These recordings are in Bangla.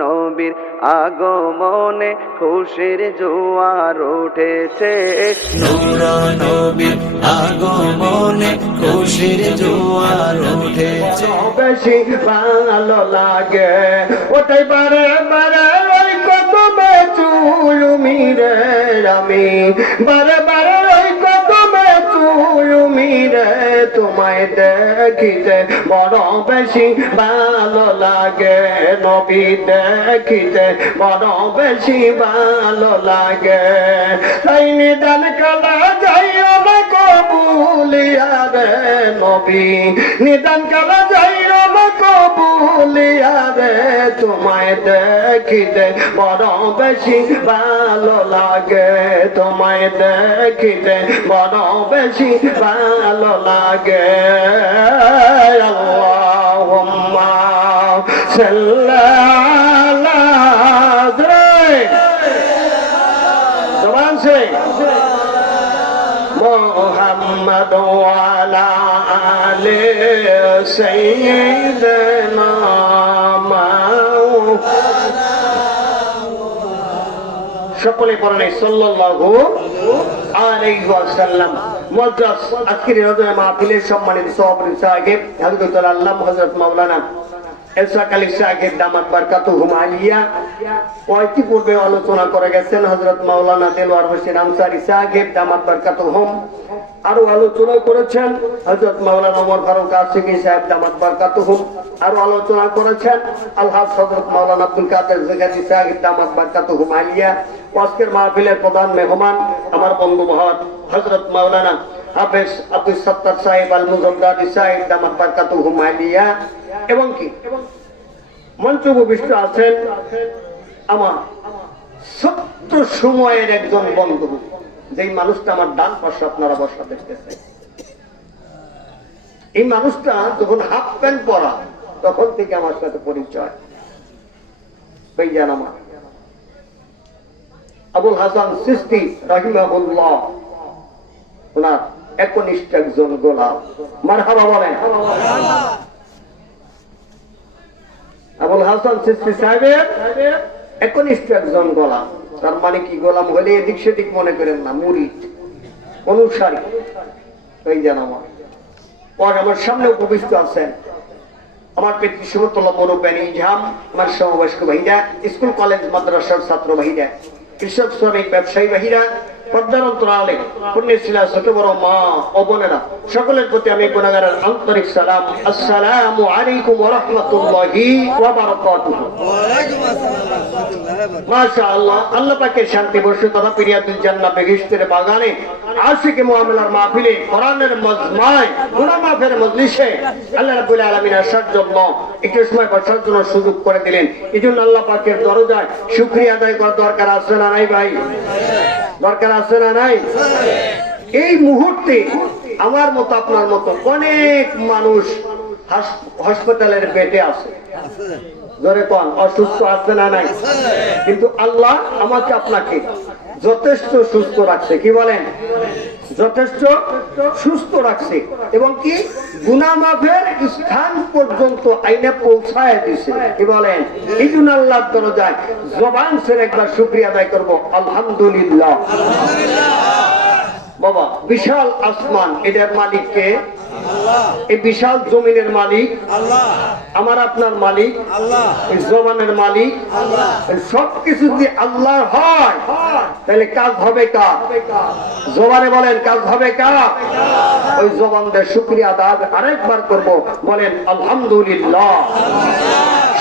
নবীর আগমনে খুশির জোয়ার উঠেছে, নূর নবীর আগমনে খুশির জোয়ার উঠেছে। বেশি ভালো লাগে ওটাই বারে বারে ওই কদমে চুলুমি রে আমি, বারে বারে ওই কদমে চুলুমি রে তোমায় দেখিতে বড় বেশি ভালো লাগে, নবী দেখিতে বড় বেশি ভালো লাগে। তাই নিদান কালা যাইও না কবুলিয়া রে নবী, নিদান কালা যাইও না কবুলিয়া রে তোমায় দেখিতে বড় বেশি ভালো লাগে, তোমায় দেখিতে বড় বেশি ভালো লাগে। আল্লাহুম্মা সাল্লি আলা মুহাম্মদ ওয়া আলা আলি সাইয়্যিদিনা সকলে পড়েন সাল্লাল্লাহু আলাইহি ওয়াসাল্লাম। মুআজ্জাজ আজকের রজনী মাহফিলের সম্মানিত সভাপতি সাহেব হযরত আল্লামা হযরত মাওলানা ইসহাক আলী সাহেব দামাত বারকাতুহুম আলিয়া ইতিপূর্বে আলোচনা করে গেছেন হযরত মাওলানা দেলওয়ার হোসেন আনসারী সাহেব দামাত বারকাতুহুম, আরো আলোচনা করেছেন হযরত মাওলানা ওমর ফারুক আশিকি সাহেব দামাত বারকাতুহুম, আরো আলোচনা করেছেন আলহাজ হযরত মাওলানা আব্দুল কাদের জিলানী সাহেব দামাত বারকাতুহুম আলিয়া। আজকের মাহফিলের প্রধান মেহমান আমার বন্ধু মহৎ হযরত মাওলানা হাফেজ আব্দুল সত্তার সাহেব আল মুজাদ্দাদি সাহেব দামাত বারকাতুহুম আলিয়া, এবং কি মঞ্চ উপবিষ্ট আছেন আমার সত্য সময়ের একজন বন্ধু, যেই মানুষটা আমার ডান পাশে আপনারা বসা দেখতেছেন। এই মানুষটা যখন হাফ প্যান্ট পরা তখন থেকে আমার সাথে পরিচয়। ভাইজান আমার আবুল হাসান চিশতি রাহিমাহুল্লাহ, ওনার একনিষ্ঠ একজন গোলাম। মারহাবা বলেন। আবুল হাসান চিশতি সাহেবের একনিষ্ঠ একজন গোলাম। তার মানে কি, গোলাম হলে এদিক সেদিক মনে করেন না, মুরিদ অনুসারী। এই যেন আমার সামনে উপবিষ্ট আছেন আমার পিতৃ সমতুল্য মুরব্বী ইজাম, আমার সমবয়স্ক ভাইরা, স্কুল কলেজ মাদ্রাসার ছাত্র ভাইরা, কৃষক শ্রমিক ব্যবসায়ী ভাইরা, পর্দার অন্তরালে পুণ্যশীলা ছোট বড় মা ও বোনেরা, সকলের প্রতি আমি গুনাহগারের আন্তরিক সালাম। আসসালামু আলাইকুম ওয়া রাহমাতুল্লাহি ওয়া বারাকাতুহু। মাশাআল্লাহ, আল্লাহ পাকের শান্তি বর্ষিত তথা পিরিয়াতুল জান্নাত বেহেশতের বাগানে আশিকে মুআমিলার মাহফিলে কোরআনের মজমায় গুনাহ মাফের মজলিসে আল্লাহ রাব্বুল আলামিন আসার জন্য একটু সময় বসার জন্য সুযোগ করে দিলেন। এজন্য আল্লাহ পাকের দরজায় শুকরিয়া আদায় করার দরকার আছে না নাই ভাই? দরকার আছে না নাই? এই মুহূর্তে আমার মতো আপনার মতো অনেক মানুষ হাসপাতালের বেডে আছে, ধরে কোন অসুস্থ আছে না নাই? কিন্তু আল্লাহ আমাকে আপনাকে যথেষ্ট সুস্থ রাখছে। কি বলেন? যথেষ্ট সুস্থ রাখছে এবং কি গুনাহ মাফের স্থান পর্যন্ত আইনে পৌঁছায় দিছে। কি বলেন? এই জন্য আল্লাহর দরজায় জবান ছেড়ে একবার শুকরিয়া আদায় করব, আলহামদুলিল্লাহ। বাবা, বিশাল আসমান এটার মালিক কে? এই বিশাল জমিনের মালিক আল্লাহ, আমার আপনার মালিক আল্লাহ, এই জবানের মালিক আল্লাহ। সবকিছু যদি আল্লাহ হয় তাহলে কাজ হবে কার? জবানে বলেন কাজ হবে কার? ওই জবানদের শুকরিয়া আদায় আরেকবার করব, বলেন আলহামদুলিল্লাহ।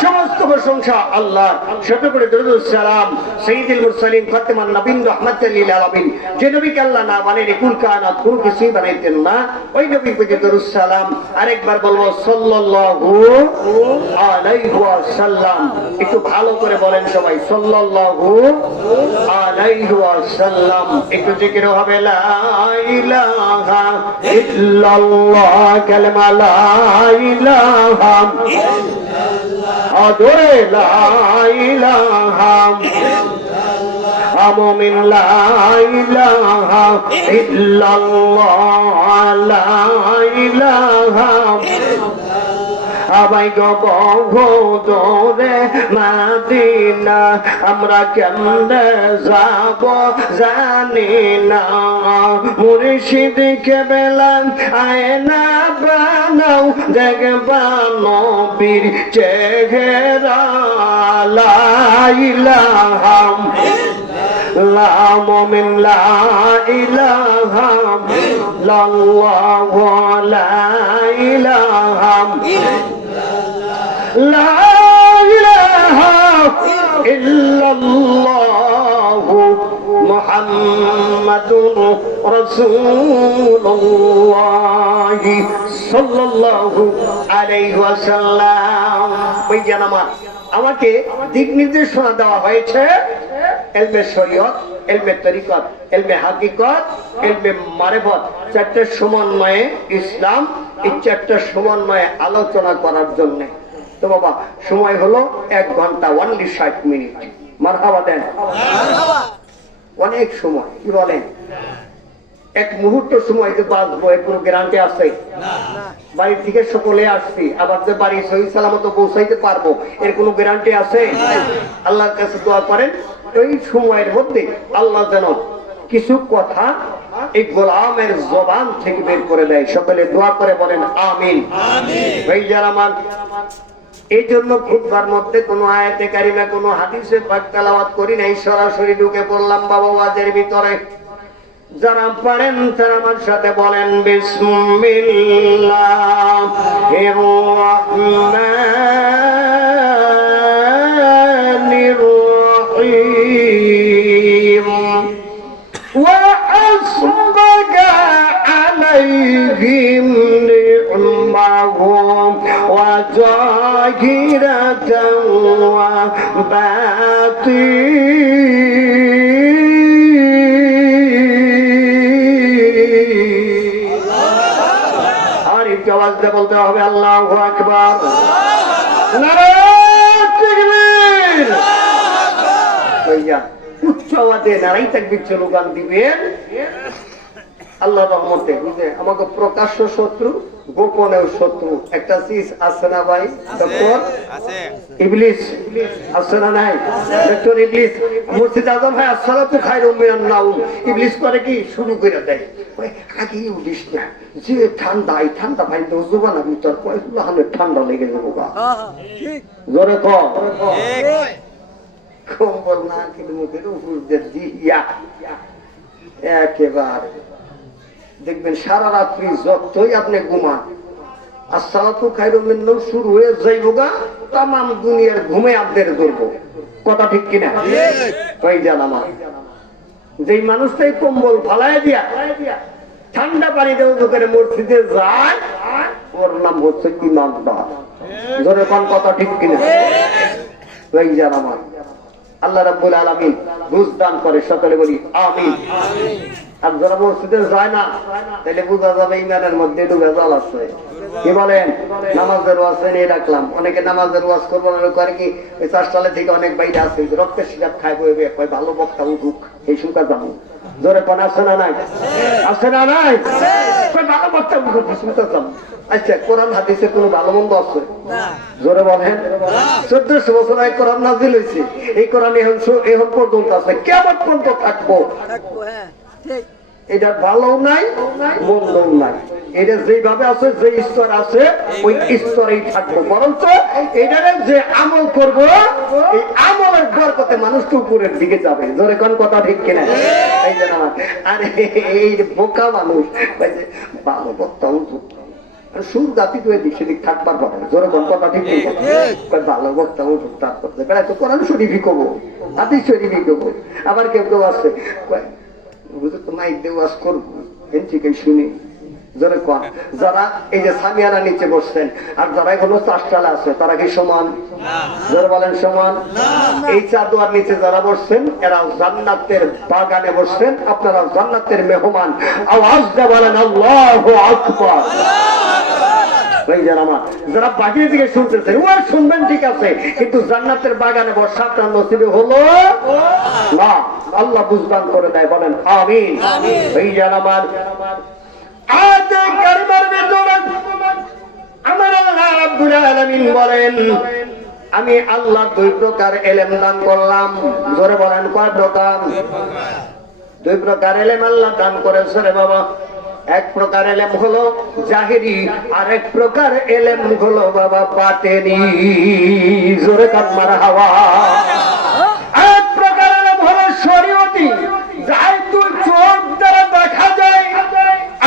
সমস্ত প্রশংসা আল্লাহ। শত করে দরুদ সালাম সাইয়্যিদুল মুরসালিন ফাতেমান নবীন রাহমাতুল লিল আলামিন, যে নবীকে আল্লাহ না বানায় কুল কায়নাত কোনো কিছুই বানাইতেন না, ওই নবীর প্রতি দরুদ সালাম। আরেকবার বলবো সাল্লাল্লাহু আলাইহি ওয়াসাল্লাম। একটু ভালো করে বলেন সবাই, সাল্লাল্লাহু আলাইহি ওয়াসাল্লাম। একটু জিকির হবে লা ইলাহা ইল্লাল্লাহ, কালেমা লা ইলাহা আদরে লা ইলাহা মুমিন লা ইলাহা ইল্লাল্লাহ, লা ইলাহা আবাই গবরে মাদিনা আমরা কেমনে যাব জানি না মুর্শিদ কেবলা আয়না বানাও দেখবা নবীর চেহারা লা ইলাহা লা মুমিন লা ইলাহা ইল্লাল্লাহু লা ইলাহা লা ইলাহা ইল্লাল্লাহু মুহাম্মাদুর রাসূলুল্লাহ সাল্লাল্লাহু আলাইহি ওয়াসাল্লাম। ওই জানামা আমাকে দিক নির্দেশনা দেওয়া হয়েছে ইলমে শরীয়ত, ইলমে তরিকত, ইলমে হাকিকত, ইলমে মারিফত, চারটি সমন্বয়ে ইসলাম, এই চারটি সমন্বয়ে আলোচনা করার জন্য। তো বাবা সময় হলো 1 ঘন্টা অনলি 60 মিনিট। মারহাবা দেন, অনেক সময়। কি বলেন? এক মুহূর্ত সময় যে বাঁচবো এর কোনো গ্যারান্টি আছে? বাড়ি থেকে সকলে আসছি, আবার যে বাড়ি সহি সালামত পৌঁছাইতে পারবো এর কোনো গ্যারান্টি আছে? আল্লাহর কাছে দোয়া করেন এই সময়ের মধ্যে আল্লাহ যেন কিছু কথা এই গোলামের জবান থেকে বের করে দেয়। সকলে দোয়া করে বলেন আমিন। এই যারা আমার এই জন্য খুতবার মধ্যে কোনো আয়াতে কারিমা কোনো হাদিসে পাক তেলাওয়াত করি নাই, সরাসরি ঢুকে পড়লাম বাবা ওয়াজের ভিতরে। যারা পারেন তারা আমার সাথে বলেন বিসমিল্লাহির রাহমানির রহিম ওয়া আসবাগা আলাইহিম নি'মাহুম ওয়া জাহিরাতান ওয়া আওয়াজ দিয়ে বলতে হবে আল্লাহু আকবার। নারায়ে তাকবীর। ভাইয়া উচ্চ আওয়াজে নারায়ে তাকবীর স্লোগান দিবেন। আল্লাহর রহমতে বুঝে আমাকে প্রকাশ্য শত্রু গোপনেও শত্রু একটা চিজ আছে না ভাই? ডক্টর ইবলিস আছে না নাই? ডক্টর ইবলিস মুর্শিদ আজম ভাই আসসালাতু খায়রুম মিনান নাউম। ইবলিস করে কি শুরু করে দেয়, ওই আগে উঠিস না, যে ঠান্ডা এই ঠান্ডা ভাই দোজবা না ভিতর কয়েকগুলো হালে ঠান্ডা লেগে যাবো গা। জোরে কম কম্বল না কিন্তু মুখের উপর দিয়া একেবারে দেখবেন সারা রাত্রি যতই আপনি ঘুমান আসসালাতু খায়রুম মিনান নাউম শুরু হয়ে যাইবো গা, তামাম দুনিয়ার ঘুমে আপনাদের ধরবো। কথা ঠিক কিনা? ওই জানামা যেই মানুষটাই কম্বল ফালাই দিয়া ঠান্ডা পানি দেওয়া করে মসজিদে যায় ওর নাম হচ্ছে ইমানদার। ধরে কোন কথা ঠিক কিনা? ওই জানামা আল্লাহ রাব্বুল আলামিন বুঝ দান করে, সকলে বলি আমিন। আর যারা মসজিদে যায় না তাহলে বোঝা যাবে ইমানের মধ্যে একটু ভেজাল আছে। কি বলেন? নামাজের ওয়াজ নিয়ে রাখলাম, অনেকে নামাজের ওয়াজ করবো না করে কি ওই 4 সালে থেকে অনেক বাইরে আছে রক্তের সিরাপ খাই বইবে, কয় ভালো বক্তা উঠুক এই সুখা যাবো। জোরে কোন আছে না নাই? আছে না নাই? কয় ভালো বক্তা উঠুক এই সুখা যাবো। আচ্ছা কোরআন হাদিসে কোনো ভালো মন্দ আছে? জোরে বলেন। 1400 বছর আগে কোরআন নাযিল হয়েছে, এই কোরআন এখন পর্যন্ত আছে, কিয়ামত পর্যন্ত থাকবো। এটা ভালো নাই মন্দও নাই, এটা যেভাবে আছে যে স্তর আছে ওই স্তরেই থাকবো। বরঞ্চ এটারে যে আমল করব এই আমলের বরকতে মানুষ তো উপরের দিকে যাবে। জোরে কোন কথা ঠিক কিনা? এই যে না আরে এই বোকা মানুষ ভালো বক্তা উঠুক সুর জাতি তো এদিক সেদিক থাকবার পারে। জোরে কোন কথা ঠিক কিনা? ভালো বক্তা উঠুক তার করতে বেড়ায় তো কোরআন শরীফই কবো, হাদিস শরীফই কবো। আবার কেউ কেউ আছে মাইক দিয়ে ওয়াজ করবো ঠিক শুনি। জোরে কন যারা এই যে সামিয়ানা নিচে বসছেন আর যারা এখনো চাষটালে আছে তারা কি সমান? জোরে বলেন সমান। এই চাদুয়ার নিচে যারা বসছেন এরা জান্নাতের বাগানে বসছেন, আপনারা জান্নাতের মেহমান। আওয়াজ দিয়ে বলেন আল্লাহু আকবার। যারা বাকির দিকে শুনতেছেন ওর শুনবেন ঠিক আছে, কিন্তু জান্নাতের বাগানে বসা আপনার নসিবে হলো না। আল্লাহ বুঝদান করে দেয়, বলেন আমিন। ভাইজান আমার আয়াতে কারিমার ভিতরে আমার আল্লাহ রব্বুল আলামিন বলেন আমি আল্লাহ দুই প্রকার ইলম দান করলাম। জোরে বলেন কয় প্রকার? দুই প্রকার ইলম আল্লাহ দান করেছে রে বাবা। এক প্রকার ইলম হলো জাহিরি, আর এক প্রকার ইলম হলো বাবা বাতিনি। জোরে কান মারহাবা। এক প্রকার ইলম হলো শরীয়তি, যাই তুই চোখ দ্বারা দেখা যায়।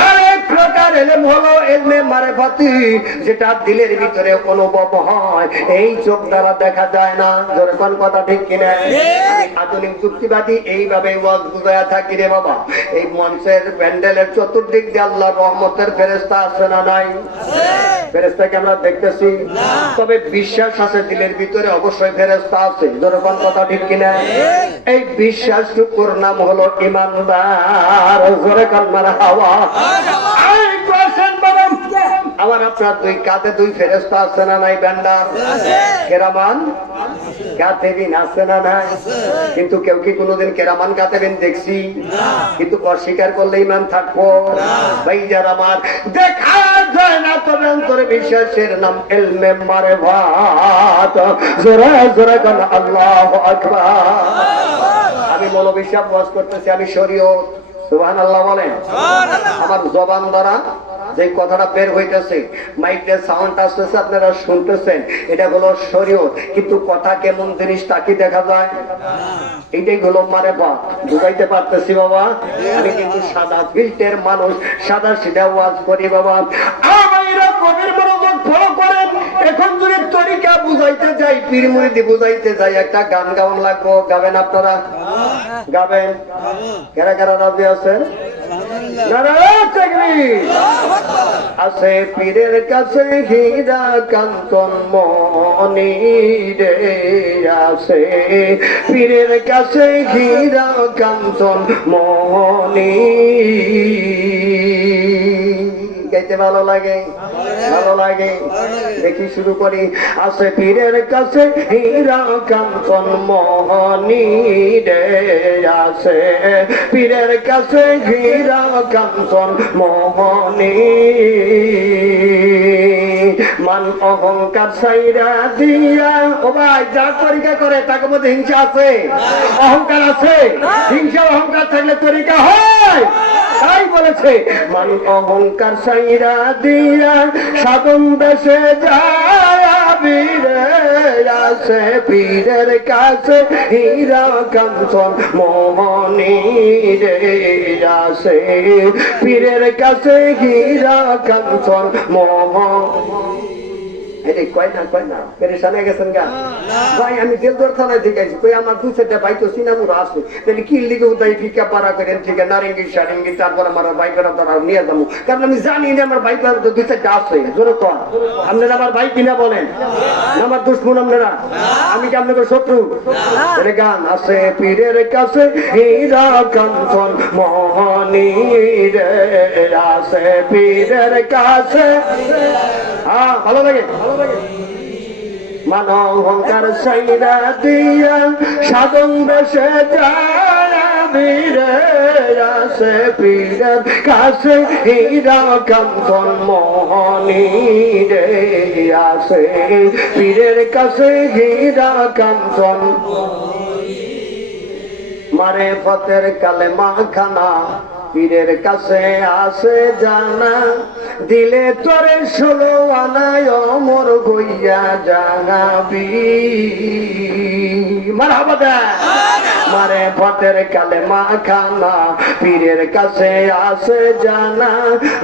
আর এক প্রকার ইলম হলো ইলমে মারিফাতি, যেটা দিলের ভিতরে অনুভব হয়, এই চোখ দ্বারা দেখা যায় না। জোরে কোন কথা ঠিক কিনা? আধুনিক যুক্তিবাদী এইভাবে ওয়াজ বুঝায়া থাকি রে বাবা। এই মঞ্চের প্যান্ডেলের চতুর্দিক দিয়ে আল্লাহর রহমতের ফেরেশতা আছে না নাই? ফেরেশতাকে আমরা দেখতেছি, তবে বিশ্বাস আছে দিলের ভিতরে, অবশ্যই ফেরেশতা আছে। জোরে কোন কথা ঠিক কিনা? এই বিশ্বাসটুকুর নাম হলো ইমানদার। জোরে কোন মারহাবা। আমার আপনার দুই কাঁধে দুই ফেরেশতা আছে না নাই? ব্যান্ডার কেরামান কাতেবিন আছে না নাই? কিন্তু কেউ কি কোনোদিন কেরামান কাতেবিন দেখছি? কিন্তু অস্বীকার করলে ইমান থাকবো? ভাইজান আমার, দেখা যায় না তবে অন্তরে বিশ্বাসের নাম ইলমে মারিফাত। জোরে জোরে গান আল্লাহু আকবার। আমি মৌলভী সাহেব ওয়াজ করতেছি, আমি শরীয়ত। সুবহানাল্লাহ বলেন। আমার জবান দ্বারা যে কথাটা বের হইতেছে, মাইকের সাউন্ড আসতেছে, আপনারা শুনতেছেন, এটা হলো শরীয়ত। কিন্তু কথা কেমন জিনিস তা কি দেখা যায়? এইটাই হলো মারিফাত। বুঝাইতে পারতেছি বাবা? আমি কিন্তু সাদা ফিল্টের মানুষ, সাদা সিধা ওয়াজ করি বাবা। আমারা কবির মনোযোগ ফলো করেন। এখন যদি তরিকা বুঝাইতে যাই, পীর মুরিদি বুঝাইতে যাই, একটা গান গাওয়ান লাগবো। গাবেন আপনারা? গাবেন? কারা কারা রাজি আছেন? আছে পীরের কাছে হীরা কাঞ্চন মনি রে, আছে পীরের কাছে হীরা কাঞ্চন মনি। গাইতে ভালো লাগে? ভালো লাগে? দেখি শুরু করি। আছে পীরের কাছে হীরা কাঞ্চন মনি রে, আছে পীরের কাছে হীরা কাঞ্চন মনি। মান অহংকার সাইরা দিয়া, ও ভাই যা তরিকা করে তাকে মধ্যে হিংসা আছে, অহংকার আছে। হিংসা অহংকার থাকলে তরিকা হয়। তাই বলেছে মান অহংকার সাইরা দিয়া সাধন দেশে যায়, আছে পীরের কাছে হীরা কাঞ্চন মনি রে, আছে পীরের কাছে হীরা কাঞ্চন মনি। কয় না পেরেশান হয়ে গেছেন গা ভাই। আমি দেলদর থানায় থেকে আছি, কই আমার দু চারটা ভাই তো সিনামুরা আছে, তাহলে কি লিখে উদাই ফিকা পাড়া করেন, ঠিক আছে নারেঙ্গি সারেঙ্গি, তারপর আমার বাইকের আপনারা নিয়ে যাবো। কারণ আমি জানি না আমার বাইক দু চারটা আছে। জোরে কন, আপনারা আমার ভাই কিনা বলেন? আমার দুশ্মন আপনারা? আমি কি আপনাদের শত্রু? গান আছে পীরের কাছে হীরা কাঞ্চন মনি রে, আছে পীরের কাছে। হ্যাঁ ভালো লাগে? মান অহংকার সাইরা দিয়া সাধন দেশে যায়, আছে পীরের কাছে হীরা কাঞ্চন মনি রে, আছে পীরের কাছে হীরা কাঞ্চন। মারিফতের কালেমা খানা পীরের কাছে আসে জানা, দিলে তোরে 16 আনায় অমর গইয়া জানাবি। মারহাবা। মারিফতের কালেমা খানা পীরের কাছে আসে জানা,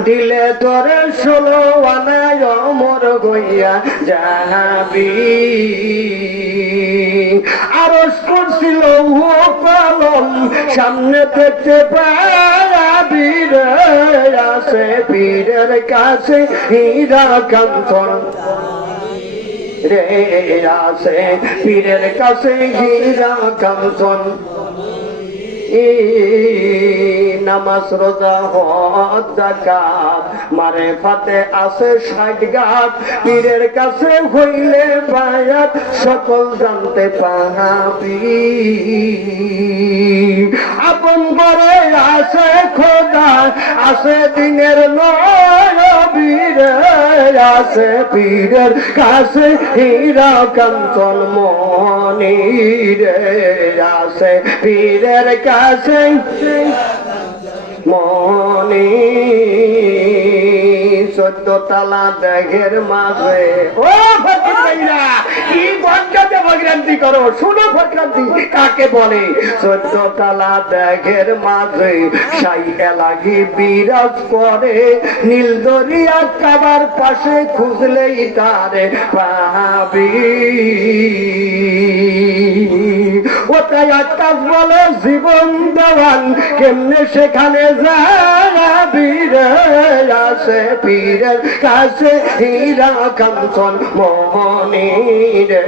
দিলে তোরে 16 আনায় অমর গইয়া জানাবি। আরশ করছিল কলম সামনে দেখতে পাবি রে, আছে পীরের কাছে হীরা কাঞ্চন রে, আছে পীরের কাছে হীরা কাঞ্চন। নামাজ রোজা হজ যাকাত মারিফাতে আছে 60 গাত, পীরের কাছে হইলে বায়াত সকল জানতে পাবি। আপন করে আছে খোদা, আছে দিনের নবী রে, আছে পীরের কাছে হীরা কাঞ্চন মনি রে আছে পীরের কাছে মনি 14 তলা দেহের মাঝে ও ফকির ভাইরা কি বজ্জাতে ভগ্রান্তি করো শুনো ভগ্রান্তি কাকে বলে 14 তলা দেহের মাঝে সাই এলাহি বিরাজ করে নীল দরিয়া কাবার পাশে খুঁজলেই তারে পাবি ওটাই আকাশ বলে জীবন দেওয়ান কেমনে সেখানে যাবি রে আসে পীরের কাছে হীরা কাঞ্চন মনি রে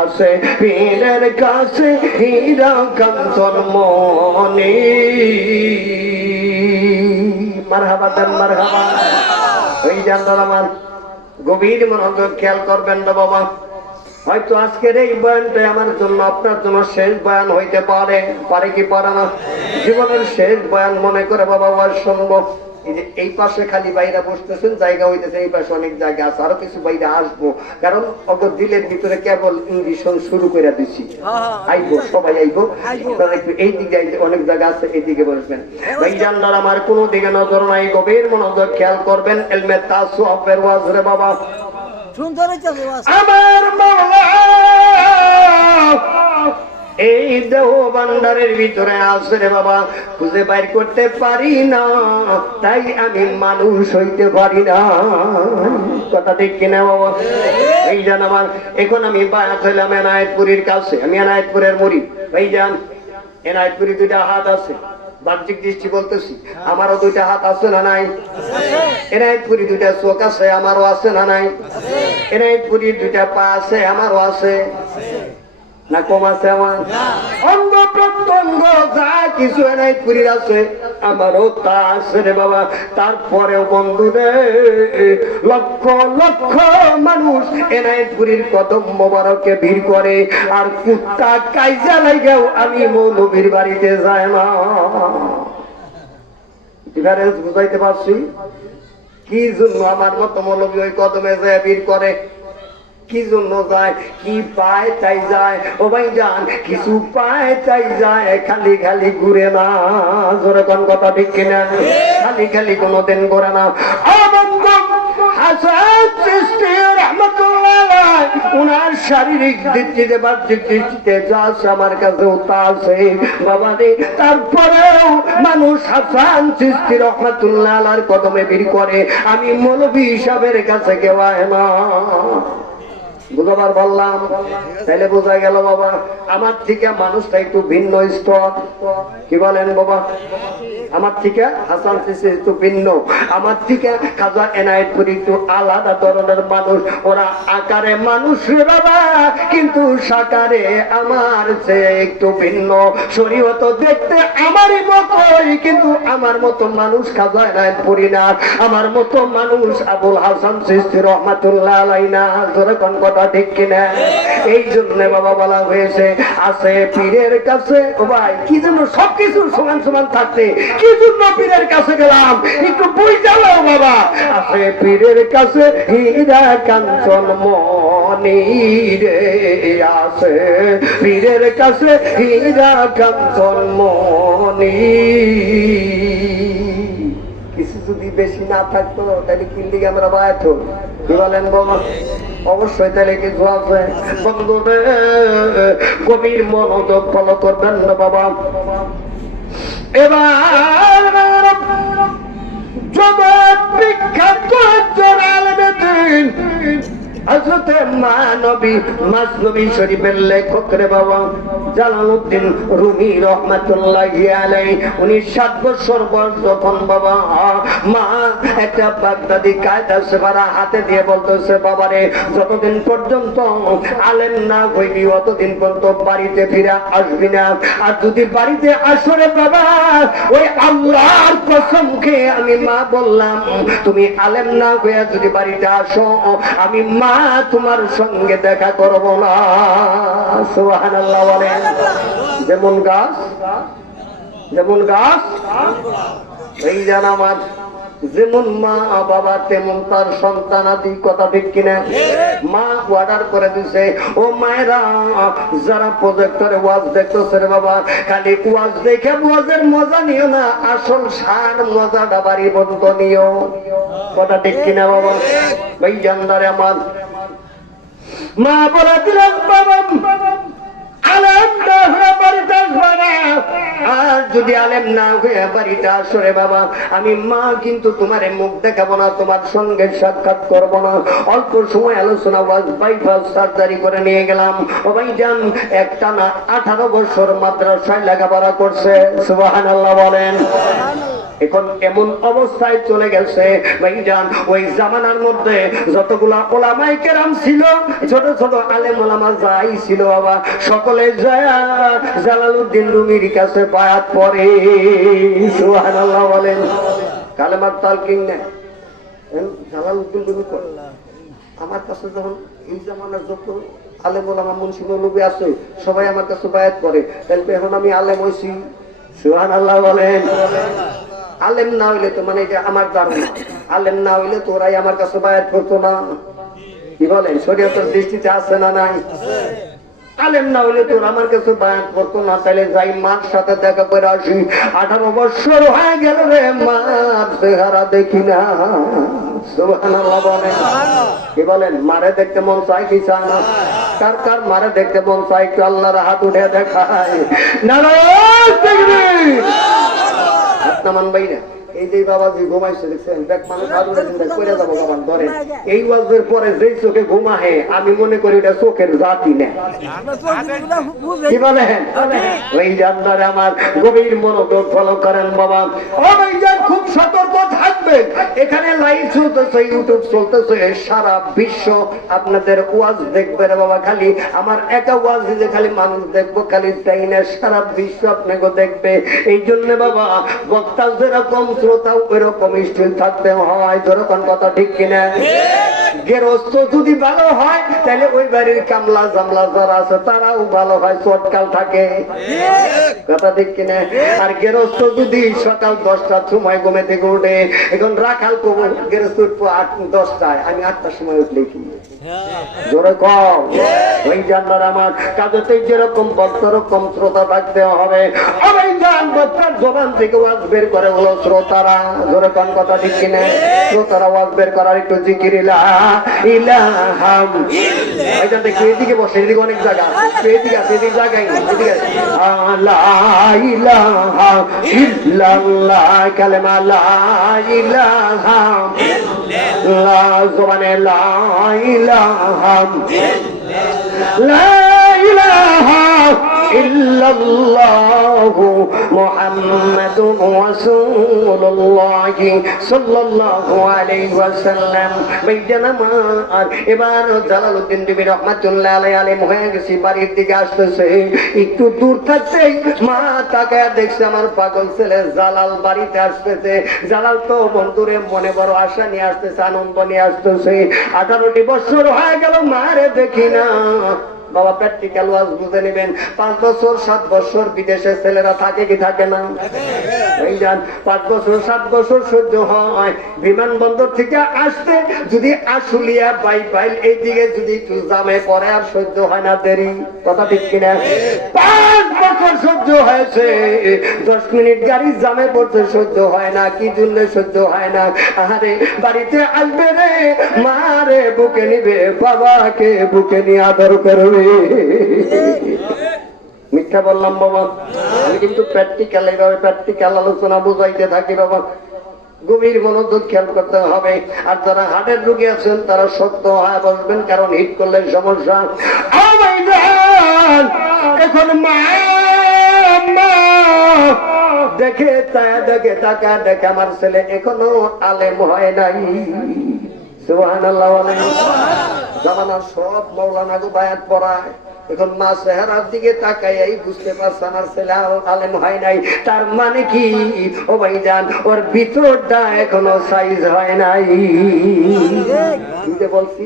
আসে পীরের কাছে হীরা কাঞ্চন মনি মারহাবা দেন মারহাবা ওই জানলাম আমার গভীর মনোযোগ খেয়াল করবেন না বাবা হয়তো আজকের এই বয়ানটা আমার জন্য আপনার জন্য শেষ বয়ান হইতে পারে পারে কি পারে না জীবনের শেষ বয়ান মনে করে বাবা সম্ভব এই যে এই পাশে খালি বাইরে বসতেছেন জায়গা হইতেছে এই পাশে অনেক জায়গা আছে আরো কিছু বাইরে আসবো কারণ অগর দিলের ভিতরে কেবল ইঞ্জেকশন শুরু করে দিচ্ছি আইবো সবাই আইবো একটু এই দিকে অনেক জায়গা আছে এই দিকে বসবেন ভাই জানলার আমার কোনো দিকে নজর নাই গভীর মনোযোগ খেয়াল করবেন এলমে তাসওয়াফের ওয়াজ রে বাবা আমার মাওলা এই দেহ ভান্ডারের ভিতরে আছে রে বাবা খুঁজে বাইর করতে পারি না তাই আমি মানুষ হইতে পারি না কথা ঠিক কিনা বাবা এই জান আমার এখন আমি বায়াত হইলাম এনায়েতপুরীর কাছে আমি এনায়েতপুরের মুরিদ এই জান এনায়েতপুরি 2টা হাত আছে বাহ্যিক দৃষ্টি বলতেছি আমারও 2টা হাত আছে না নাই এনায়েতপুরি 2টা চোখ আছে আমারও আছে না নাই এনায়েতপুরির 2টা পা আছে আমারও আছে না কম আছে আমার অঙ্গ প্রত্যঙ্গ যা কিছু এনায়েতপুরীর আছে আমারও তা আছে রে বাবা তারপরেও বন্ধু রে লক্ষ লক্ষ মানুষ এনায়েতপুরীর কদম মোবারকে ভিড় করে আর কুত্তা কাইজা লাগাও আমি মৌলবীর বাড়িতে যাই না ডিফারেন্স বুঝাইতে পারছি কি জন্য আমার মতো মৌলবী ওই কদমে যায় ভিড় করে কি জন্য যায় কি পায় তাই যায় ও ভাই জান কিছু পায় তাই যায় খালি খালি ঘুরে না জোরে কোন কথা ঠিক কিনা খালি খালি কোনোদিন ঘুরে না উনার শারীরিক দৃষ্টিতে বাহ্যিক দৃষ্টিতে যা আছে আমার কাছে তা আছে বাবা রে তারপরেও মানুষ হাসান চিশতি রহমাতুল্লাহ আলাইহির কদমে ভিড় করে আমি মৌলভী সাহেবের কাছে কেউ আয় না বুঝাবার বললাম তাইলে বোঝা গেল বাবা আমার থেকে মানুষটা একটু ভিন্ন স্তর কি বলেন বাবা আমার থেকে হাসান চিশতি একটু ভিন্ন আমার থেকে খাজা এনায়েতপুরি একটু আলাদা ধরনের মানুষ ওরা আকারে মানুষ রে বাবা কিন্তু সাকারে আমার চেয়ে একটু ভিন্ন শরীয়ত দেখতে আমারই মতোই কিন্তু আমার মতো মানুষ খাজা এনায়েতপুরি না আমার মতো মানুষ আবুল হাসান চিশতি রহমাতুল্লাহ আলাইহি না জোরে কোন কথা ঠিক কিনা এই জন্য বাবা বলা হয়েছে আছে পীরের কাছে ও ভাই কি জন্য সবকিছু সমান সমান থাকতে কি জন্য পীরের কাছে গেলাম একটু বুঝালো বাবা আছে পীরের কাছে হীরা কাঞ্চন মনি রে আছে পীরের কাছে হীরা কাঞ্চন মনি কিছু যদি বেশি না থাকতো তাহলে কিনলে আমরা বায়াত কি বলেন বাবা অবশ্যই তাহলে কিছু আছে বন্ধু গভীর মনোযোগ ফলো করবেন না বাবা এবার জগৎ বিখ্যাত আলেম হযরতে মানবী মাজনবী শরীফের লেখক রে বাবা জালালউদ্দিন রুমি রাহমাতুল্লাহি আলাইহি উনি 7 বছর বয়স যখন বাবা মা একটা বাগদাদি কায়দা সেবারা হাতে দিয়ে বলতেছে বাবা রে যতদিন পর্যন্ত আলেম না হইবি অতদিন পর্যন্ত বাড়িতে ফিরে আসবি না আর যদি বাড়িতে আসো রে বাবা ওই আল্লাহর কসম খেয়ে আমি মা বললাম তুমি আলেম না হয়ে যদি বাড়িতে আসো আমি মা তোমার সঙ্গে দেখা করব না সুবহানাল্লাহ বলেন যেমন গাছ এই জান আমার যেমন মা বাবা তেমন তার সন্তান আদি, কথা ঠিক কিনা? মা অর্ডার করে দিছে, ও মায়েরা যারা প্রজেক্টরে ওয়াজ দেখতেছে রে বাবা, খালি ওয়াজ দেখে ওয়াজের মজা নিও না, আসল সার মজাটা বাড়ি বন্ধ নিও, কথা ঠিক কিনা বাবা? ভাই জানদারে আমার মা বলে দিলেন, বাবা আলেম না হয়ে বাড়িতে আসবে না, আর যদি আলেম না হয়ে বাড়িতে আসো রে বাবা, আমি মা কিন্তু তোমার মুখ দেখাবো না, তোমার সঙ্গে সাক্ষাৎ করবো না। অল্প সময় আলোচনা ওয়াজ বাইপাস সার্জারি করে নিয়ে গেলাম। ও ভাইজান একটা না 18 বছর মাদ্রাসায় লেখাপড়া করছে, সুবহানাল্লাহ বলেন। এখন এমন অবস্থায় চলে গেছে ভাইজান, ওই জামানার মধ্যে যতগুলা ওলামায়ে কেরাম ছিল, ছোট ছোট আলেম ওলামা যাই ছিল বাবা, সকলে যায় জালালউদ্দিন রুমির কাছে বায়াত পড়ে, সুবহানাল্লাহ বলেন। কালেমার তালকিন নেয় জালালউদ্দিন রুমি করে। আমার কাছে যখন এই জামানার যত আলেম ওলামা মুন্সি মৌলবী আছে সবাই আমার কাছে বায়াত করে, তাহলে এখন আমি আলেম হইছি, সুবহানাল্লাহ বলেন। আলেম না হইলে তো মানে এটা আমার ধারণা, আলেম না হইলে তো ওরাই আমার কাছে বায়াত করতো না, কি বলেন? শরীয়তের দৃষ্টিতে আছে না নাই? আলেম না হইলে তোর আমার কাছে বায়াত করতো না, তাইলে যাই মার সাথে দেখা করে আসি। 18 বছর হয়ে গেল রে, মার চেহারা দেখি না, সুবহানাল্লাহ বলেন। কি বলেন? মারে দেখতে মন চাই কি চায় না? কার কার মারে দেখতে মন চাই? একটু আল্লাহর হাত উঠে দেখায়, নারায়ণ তাকবীর। হাত নামান ভাই না। এই যে বাবাজি ঘুমাইছে দেখছেন, দেখ মানুষ করে যাবো বাবা ধরেন। এই ওয়াজের পরে যেই চোখে ঘুমাহে আমি মনে করি এটা চোখের জাতি না, কি বলেন? ওই জানদারে আমার গভীর মনোযোগ ফলো করেন বাবা। ও ভাইজান খুব সতর্ক থাকবেন। এখানে লাইভ চলতেছে, ইউটিউব চলতেছে, সারা বিশ্ব আপনাদের ওয়াজ দেখবে রে বাবা। খালি আমার একা ওয়াজ যে খালি মানুষ দেখবো খালি তাই না, সারা বিশ্ব আপনাকে দেখবে। এই জন্য বাবা বক্তা যেরকম শ্রোতাও এরকম স্টিল থাকতে হয়, যেরকম কথা ঠিক কিনা? গেরস্ত যদি ভালো হয় তাহলে ওই বাড়ির কামলা জামলা যারা আছে তারাও ভালো হয়, চটকাল থাকে, কথা ঠিক কিনা? আর গেরস্ত যদি সকাল 10টার সময় ঘুমে থেকে উঠে, এখন রাখাল কবুল গেরস্ত উঠবো 8-10টায়, আমি 8টার সময় উঠলে কি জোরে কম। ওই জানলার আমার কাজেতে যেরকম বক্তার কম শ্রোতা থাকতে হবে। ওই জান বক্তার জবান থেকে ওয়াজ বের করে হলো শ্রোতারা, জোরে কোন কথা ঠিক কিনা? শ্রোতারা ওয়াজ বের করার একটু জিকির লা ইলাহা ইল্লাল্লাহ। এটা দেখি এদিকে বসে, এদিকে অনেক জায়গা, এদিকে আছে, এদিকে জায়গায় নেই, এদিকে আছে। লা ইলাহা ইল্লাল্লাহ, কালেমা লা ইলাহা ইল্লাল্লাহ, জবানে লা ইলাহা লা ইলাহা ইল্লাল্লাহু মুহাম্মাদুর রাসূলুল্লাহ সাল্লাল্লাহু আলাইহি ওয়াসাল্লাম। ভাইজান আমার এবার জালালউদ্দিন রুমি রাহমাতুল্লাহ আলাইহি হয়ে গেছি, বাড়ির দিকে আসতেছে। একটু দূর থাকতেই মা তাকায় দেখছে আমার পাগল ছেলে জালাল বাড়িতে আসতেছে। জালাল তো বন্ধুরে মনে বড় আশা নিয়ে আসতেছে, আনন্দ নিয়ে আসতেছে। 18টি বছর হয়ে গেল মারে দেখি না। বাবা প্র্যাকটিক্যাল ওয়াজ বুঝে নেবেন। 5 বছর 7 বছর বিদেশে ছেলেরা থাকে কি থাকে না? এই যান 5 বছর 7 বছর সহ্য হয়। বিমানবন্দর থেকে আসতে যদি আশুলিয়া বাইপাইল এইদিকে যদি একটু জামে পরে আর সহ্য হয় না, দেরি, কথা ঠিক কিনা? 5 বছর সহ্য হয়েছে, 10 মিনিট গাড়ি জামে পড়তে সহ্য হয় না। কি জন্য সহ্য হয় না? আরে বাড়িতে আসবে রে, মা রে বুকে নিবে, বাবাকে বুকে নিয়ে আদর করবে। মিথ্যা বললাম বাবা? আমি কিন্তু প্র্যাকটিক্যাল এইভাবে প্র্যাকটিক্যাল আলোচনা বুঝাইতে থাকি বাবা। গভীর মনোযোগ খেয়াল করতে হবে। আর যারা হার্টের রোগী আছেন তারা শক্ত হয়ে বসবেন, কারণ হিট করলে সমস্যা। এখন মা দেখে দেখে টাকা দেখে আমার ছেলে এখনো আলেম হয় নাই, সুবহানাল্লাহ বলেন। জামানার সব মাওলানা গো বায়াত পড়ায়, এখন মা চেহারার দিকে তাকাই বুঝতে পারছে আমার ছেলে আলেম হয় নাই। তার মানে কি ও ভাইজান, ওর ভিতরটা এখনো সাইজ হয় নাই। বলছি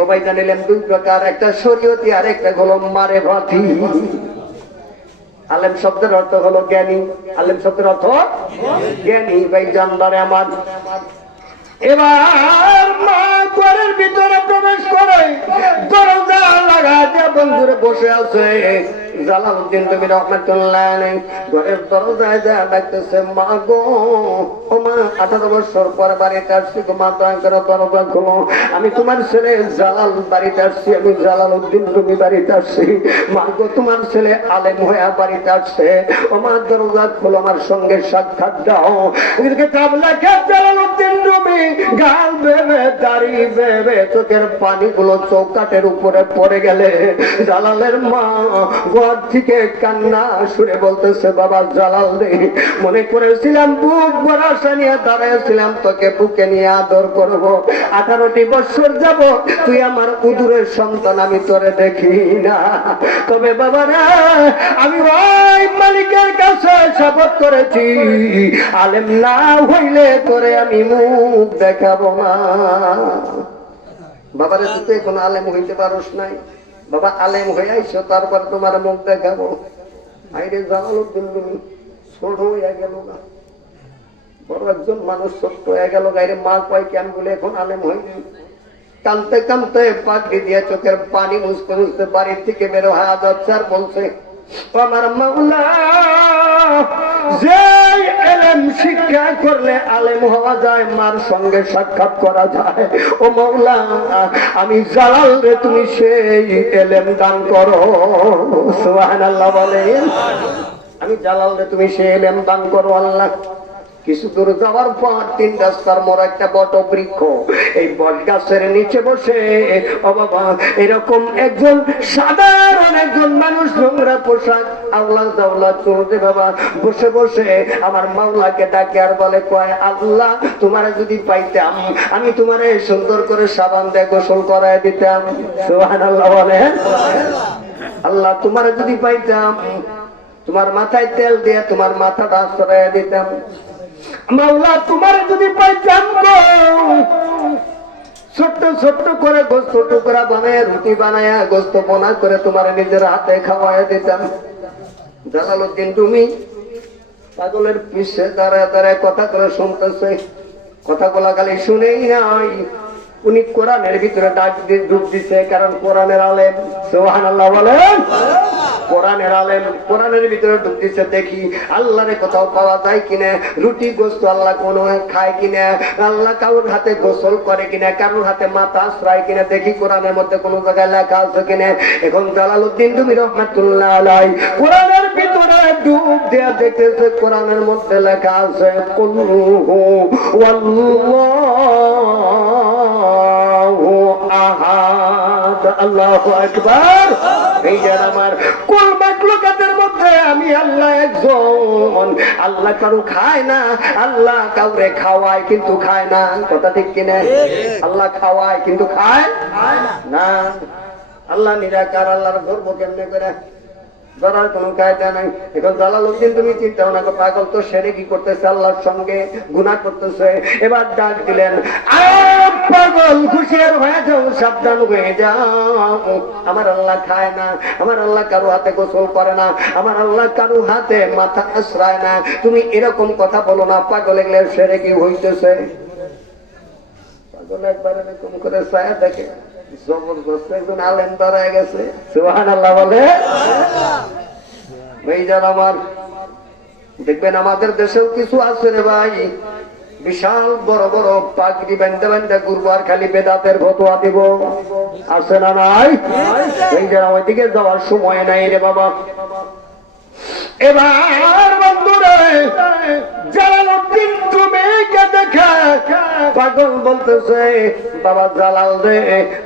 ও ভাইজান এলাম 2 প্রকার, একটা শরীয়তি আর একটা হলো মারে ভাতি। আলেম শব্দের অর্থ হলো জ্ঞানী। আলেম শব্দের অর্থ জ্ঞানী। ভাই জানদারে আমার, এবার মা ঘরের ভিতরে প্রবেশ করে দরজা লাগা দিয়ে বন্ধুরে বসে আছে জালালউদ্দিন তুমি রহমাতুল্লাহ আলাইহি। ঘরের দরজায় যা ডাকতেছে, মা গো, ও মা, 18 বছর পর বাড়িতে আসছি গো মা, দয়া করে দরজা খোলো, আমি তোমার ছেলে জালাল বাড়িতে আসছি, আমি জালালউদ্দিন তুমি বাড়িতে আসছি। মা গো, তোমার ছেলে আলেম হয়ে বাড়িতে আসছে, ও মা দরজা খোলো, আমার সঙ্গে সাক্ষাৎ দাও। এদিকে কাবলা খেয়ে জালালউদ্দিন তুমি গাল বেবে দাড়ি বেবে চোখের পানিগুলো চৌকাটের উপরে পড়ে গেলে জালালের মা ঘর থেকে কান্না সুরে বলতেছে, বাবা জালাল রে, মনে করেছিলাম বুক ভরা নিয়ে দাঁড়াইছিলাম তোকে বুকে নিয়ে আদর করব, 18টি বছর যাব তুই আমার উদুরের সন্তান, আমি তোরে দেখি না। তবে বাবা রে, আমি ওই মালিকের কাছে শপথ করেছি, আলেম না হইলে তোরে আমি মুখ দেখাবো না। বাবারে, তুই তো এখন আলেম হইতে পারস নাই, বাবা আলেম হয়ে আইসো, তারপর তোমার মুখ দেখাবো। আইরে জালালউদ্দিন তুমি ছোট হয়ে গেল না, বড় একজন মানুষ ছোট্ট হয়ে গেল, গাইরে মা কয় কেন বলে এখন আলেম হয়নি। কানতে কানতে পাগড়ি দিয়ে চোখের পানি মুছতে মুছতে বাড়ির থেকে বেরো হয়ে যাচ্ছে আর বলছে, আমার মাওলা, যে এলেম শিক্ষা করলে আলেম হওয়া যায়, মার সঙ্গে সাক্ষাৎ করা যায়, ও মাওলা, আমি জালাল রে তুমি সেই এলেম দান করো। সুবহানাল্লাহ বলেন। আমি জালাল রে তুমি সেই এলেম দান করো আল্লাহ। কিছু দূর যাওয়ার পর 3 রাস্তার মোড় একটা বট বৃক্ষ, এই বট গাছের নিচে বসে, ও বাবা, এরকম একজন সাধারণ একজন মানুষ, নোংরা পোশাক, আওলা জাওলা চলতে বাবা, বসে বসে আমার মাওলাকে ডাকে আর বলে, কয় আল্লাহ, তোমারে যদি পাইতাম আমি তোমারে সুন্দর করে সাবান দিয়ে গোসল করায় দিতাম। সুবহানাল্লাহ বলে। আল্লাহ, তোমারে যদি পাইতাম তোমার মাথায় তেল দিয়ে তোমার মাথাটা সরাইয়া দিতাম। মাওলা, তোমার যদি পাইতাম গো, ছোট্ট ছোট্ট করে গোস্ত টুকরা বানায়, রুটি বানায়, গোস্ত বোনা করে তোমার নিজের হাতে খাওয়াই দিতাম। জালালউদ্দিন তুমি পাগলের পিছে দাঁড়ায় দাঁড়ায় কথা করে শুনতেছে, কথাগুলা খালি শুনেই নাই, উনি কোরআনের ভিতরে ডাক দিয়ে ডুব দিছে, কারণ কোরআনের আলেম। সুবহানাল্লাহ বলেন। কোরআনের আলেম, কোরআনের ভিতরে ডুব দিছে, দেখি আল্লাহরে কোথাও পাওয়া যায় কিনা, রুটি গোস্ত আল্লাহ কোনো খায় কিনা, আল্লাহ কারোর হাতে গোসল করে কিনা, কারোর হাতে মাথা আশ্রয় কিনা, দেখি কোরআনের মধ্যে কোনো জায়গায় লেখা আছে কিনা। এখন জালালউদ্দিন তুমি রহমাতুল্লাহ আলাইহি কোরআনের ভিতরে ডুব দেয়া দেখতেছে, কোরআনের মধ্যে লেখা আছে, কুল হুয়াল্লাহু আহাদ, আল্লাহু আকবার। এই যে আমার কুল মাখলুকাতের মধ্যে আমি আল্লাহ একজন। আল্লাহ কারো খায় না, আল্লাহ কাউরে খাওয়ায় কিন্তু খায় না। কথা ঠিক কিনা? আল্লাহ খাওয়ায় কিন্তু খায় না। আল্লাহ নিরাকার, আল্লাহর গর্ব কেমনে করে ধরার কোন কায়দা নাই। এখন জালালউদ্দিন তুমি চিন্তা না, পাগল তো সেরে কি করতেছে, আল্লাহর সঙ্গে গুনাহ করতেছে। এবার ডাক দিলেন, পাগল হুঁশিয়ার হয়ে যাও, সাবধান হয়ে যাও, আমার আল্লাহ খায় না, আমার আল্লাহ কারো হাতে গোসল করে না, আমার আল্লাহ কারো হাতে মাথা আশ্রয় না। তুমি এরকম কথা বলো না, পাগল এগুলো সেরে কি হইতেছে। পাগল একবার এরকম করে ছায়া দেখে, জবরদস্ত একজন আলেম দাঁড়ায় গেছে। সুবহানাল্লাহ বলে। ভাইজান আমার, দেখবেন আমাদের দেশেও কিছু আছে রে ভাই, বিশাল বড় বড় পাগড়ি বান্ধা বান্ধা ঘুরবো আর খালি বেদাতের ফতোয়া দিব। আছে না নাই? ভাইজান, ওইদিকে যাওয়ার সময় নাই রে বাবা। এবার বন্ধুরে, জালালউদ্দিন তুমি কে দেখে পাগল বলতেছে, বাবা জালাল রে,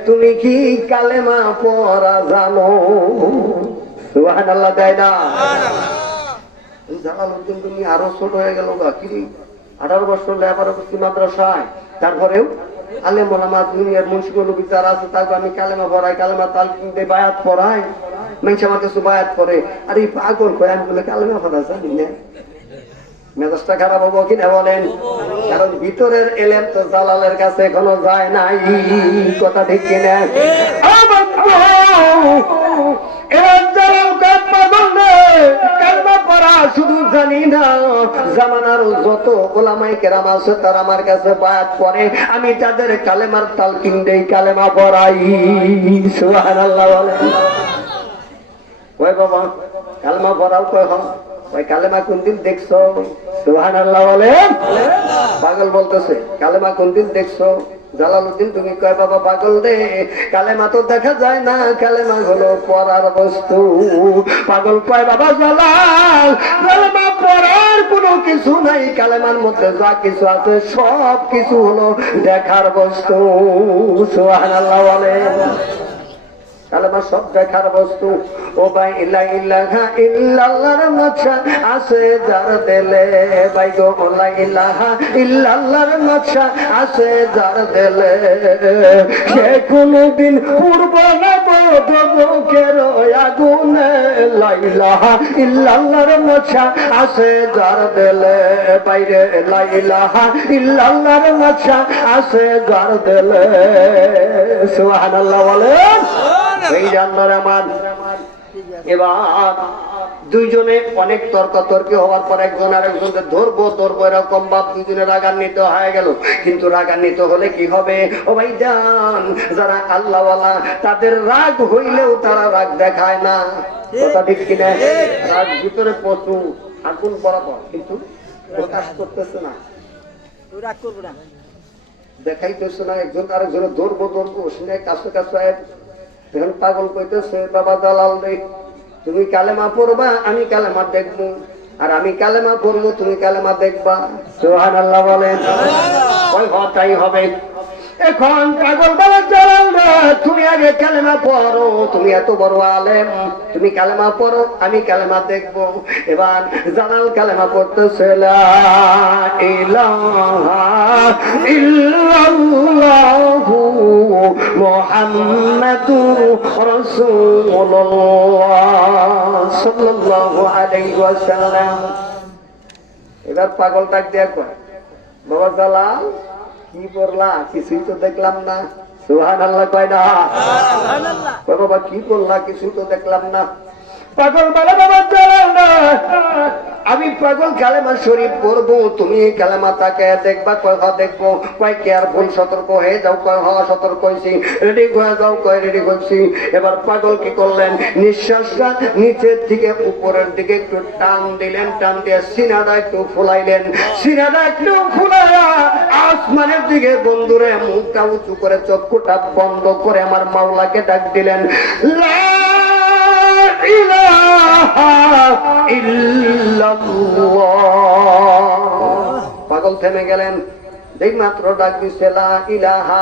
তুমি কি কালেমা পড়া জানো? সুবহানাল্লাহ দেয় না। জালালউদ্দিন তুমি আরো ছোট হয়ে গেল গা, কি 18 বছর লেখাপড়া করছি মাদ্রাসায়, তারপরেও আলেম ওলামা দুনিয়ার মুন্সিকুল বিচার আছে, তারপর আমি কালেমা পড়াই, কালেমা তালকিন দিয়ে বায়াত পড়াই, মানুষ আমার কাছে বায়াত পড়ে। আর এই পাগল কয় আমি বলে কালেমা পড়া জানি না। মেজাজটা খারাপ হবো কিনা বলেন? কারণ ভিতরের এলেম তো জালালের কাছে এখনো যায় নাই। কথা ঠিক কিনা? এবার জালাল কাজ পাগল রে, জানি না জামানার যত ওলামায়ে কেরাম আছে তারা আমার কাছে বায়াত করে, আমি তাদের কালেমার তালকিন দেই, কালেমা পড়াই। সুবহানাল্লাহ বলে। ওই বাবা কালেমা পড়াও কয় হ, ওই কালেমা কোনদিন দেখছো? সুবহানাল্লাহ বলে। পাগল বলতেছে কালেমা কোনদিন দেখছো? জালালউদ্দিন তুমি কয় বাবা পাগল রে, কালেমা তো দেখা যায় না, কালেমা হলো পড়ার বস্তু। পাগল কয় বাবা জালাল, কালেমা পড়ার কোনো কিছু নাই, কালেমার মধ্যে যা কিছু আছে সব কিছু হলো দেখার বস্তু। সুবহানাল্লাহ বলে। কালেমা সব দেখার বস্তু। ও ভাই লা ইলাহা ইল্লাল্লাহর নকশা আছে যার দিলে, ভাই গো লা ইলাহা ইল্লাল্লাহর নকশা আছে যার দিলে, সে কোনদিন পূর্ব না বোধকের আগুনে। লা ইলাহা ইল্লাল্লাহর নকশা আছে যার দিলে, বাইরে লা ইলাহা ইল্লাল্লাহর নকশা আছে যার দিলে। সুবহানাল্লাহ বলেন। এই জানলার আমার এবার দুইজনে অনেক তর্কাতর্কি হওয়ার পর একজন আর একজনকে ধরবো এরকম ভাব দুইজনে রাগান্বিত হয়ে গেল। কিন্তু রাগান্বিত হলে কি হবে ও ভাই জান, যারা আল্লাহওয়ালা তাদের রাগ হইলেও তারা রাগ দেখায় না। কথা ঠিক কিনা? রাগ ভিতরে পশু আগুন বরাবর, কিন্তু প্রকাশ করতেছে না, দেখাইতেছে না। একজন আরেকজনে ধরবো শুনে কাছে কাছে এখন পাগল কইতেছে বাবা দালাল রে, তুমি কালেমা পড়বা আমি কালেমা দেখবো, আর আমি কালেমা পড়বো তুমি কালেমা দেখবা। সুবহানাল্লাহ বলেন। ওই হতাই হবে। এখন পাগল বলে দালাল রে, তুমি আগে কালেমা পড়ো, তুমি এত বড় আলেম, তুমি কালেমা পড়ো আমি কালেমা দেখবো। এবার জালাল কালেমা পড়তেছে লা ইলাহা ইল্লাল্লাহু মুহাম্মাদুর রাসূলুল্লাহ সাল্লাল্লাহু আলাইহি ওয়াসাল্লাম। এবার পাগল ডাক দিয়া কয় বাবা জালাল কি পড়লা? কিছুই তো দেখলাম না। সুবহানাল্লাহ কয় না? সুবহানাল্লাহ। বাবা কি পড়লা? কিছুই তো দেখলাম না। পাগল বলে বাবা জালাল না, আমি পাগল কালেমা শরীফ পড়বো, তুমি কালেমা তাকে দেখবা। কয় হ দেখবো। কয় কেয়ারফুল, সতর্ক হয়ে যাও। কয় হ সতর্ক হয়েছি। রেডি হয়ে যাও। কয় রেডি করছি। এবার পাগল কি করলেন, নিঃশ্বাসটা নিচের থেকে উপরের দিকে একটু টান দিলেন, টান দিয়ে সিনাটা একটু ফুলাইলেন, সিনাটা একটু ফুলাইয়া আসমানের দিকে বন্ধুরে মুখটা উঁচু করে চক্ষুটা বন্ধ করে আমার মাওলাকে ডাক দিলেন, লা ইলাহা ইল্লাল্লাহ। পাগল থেমে গেলেন। এই মাত্র ডাক দিছে লা ইলাহা।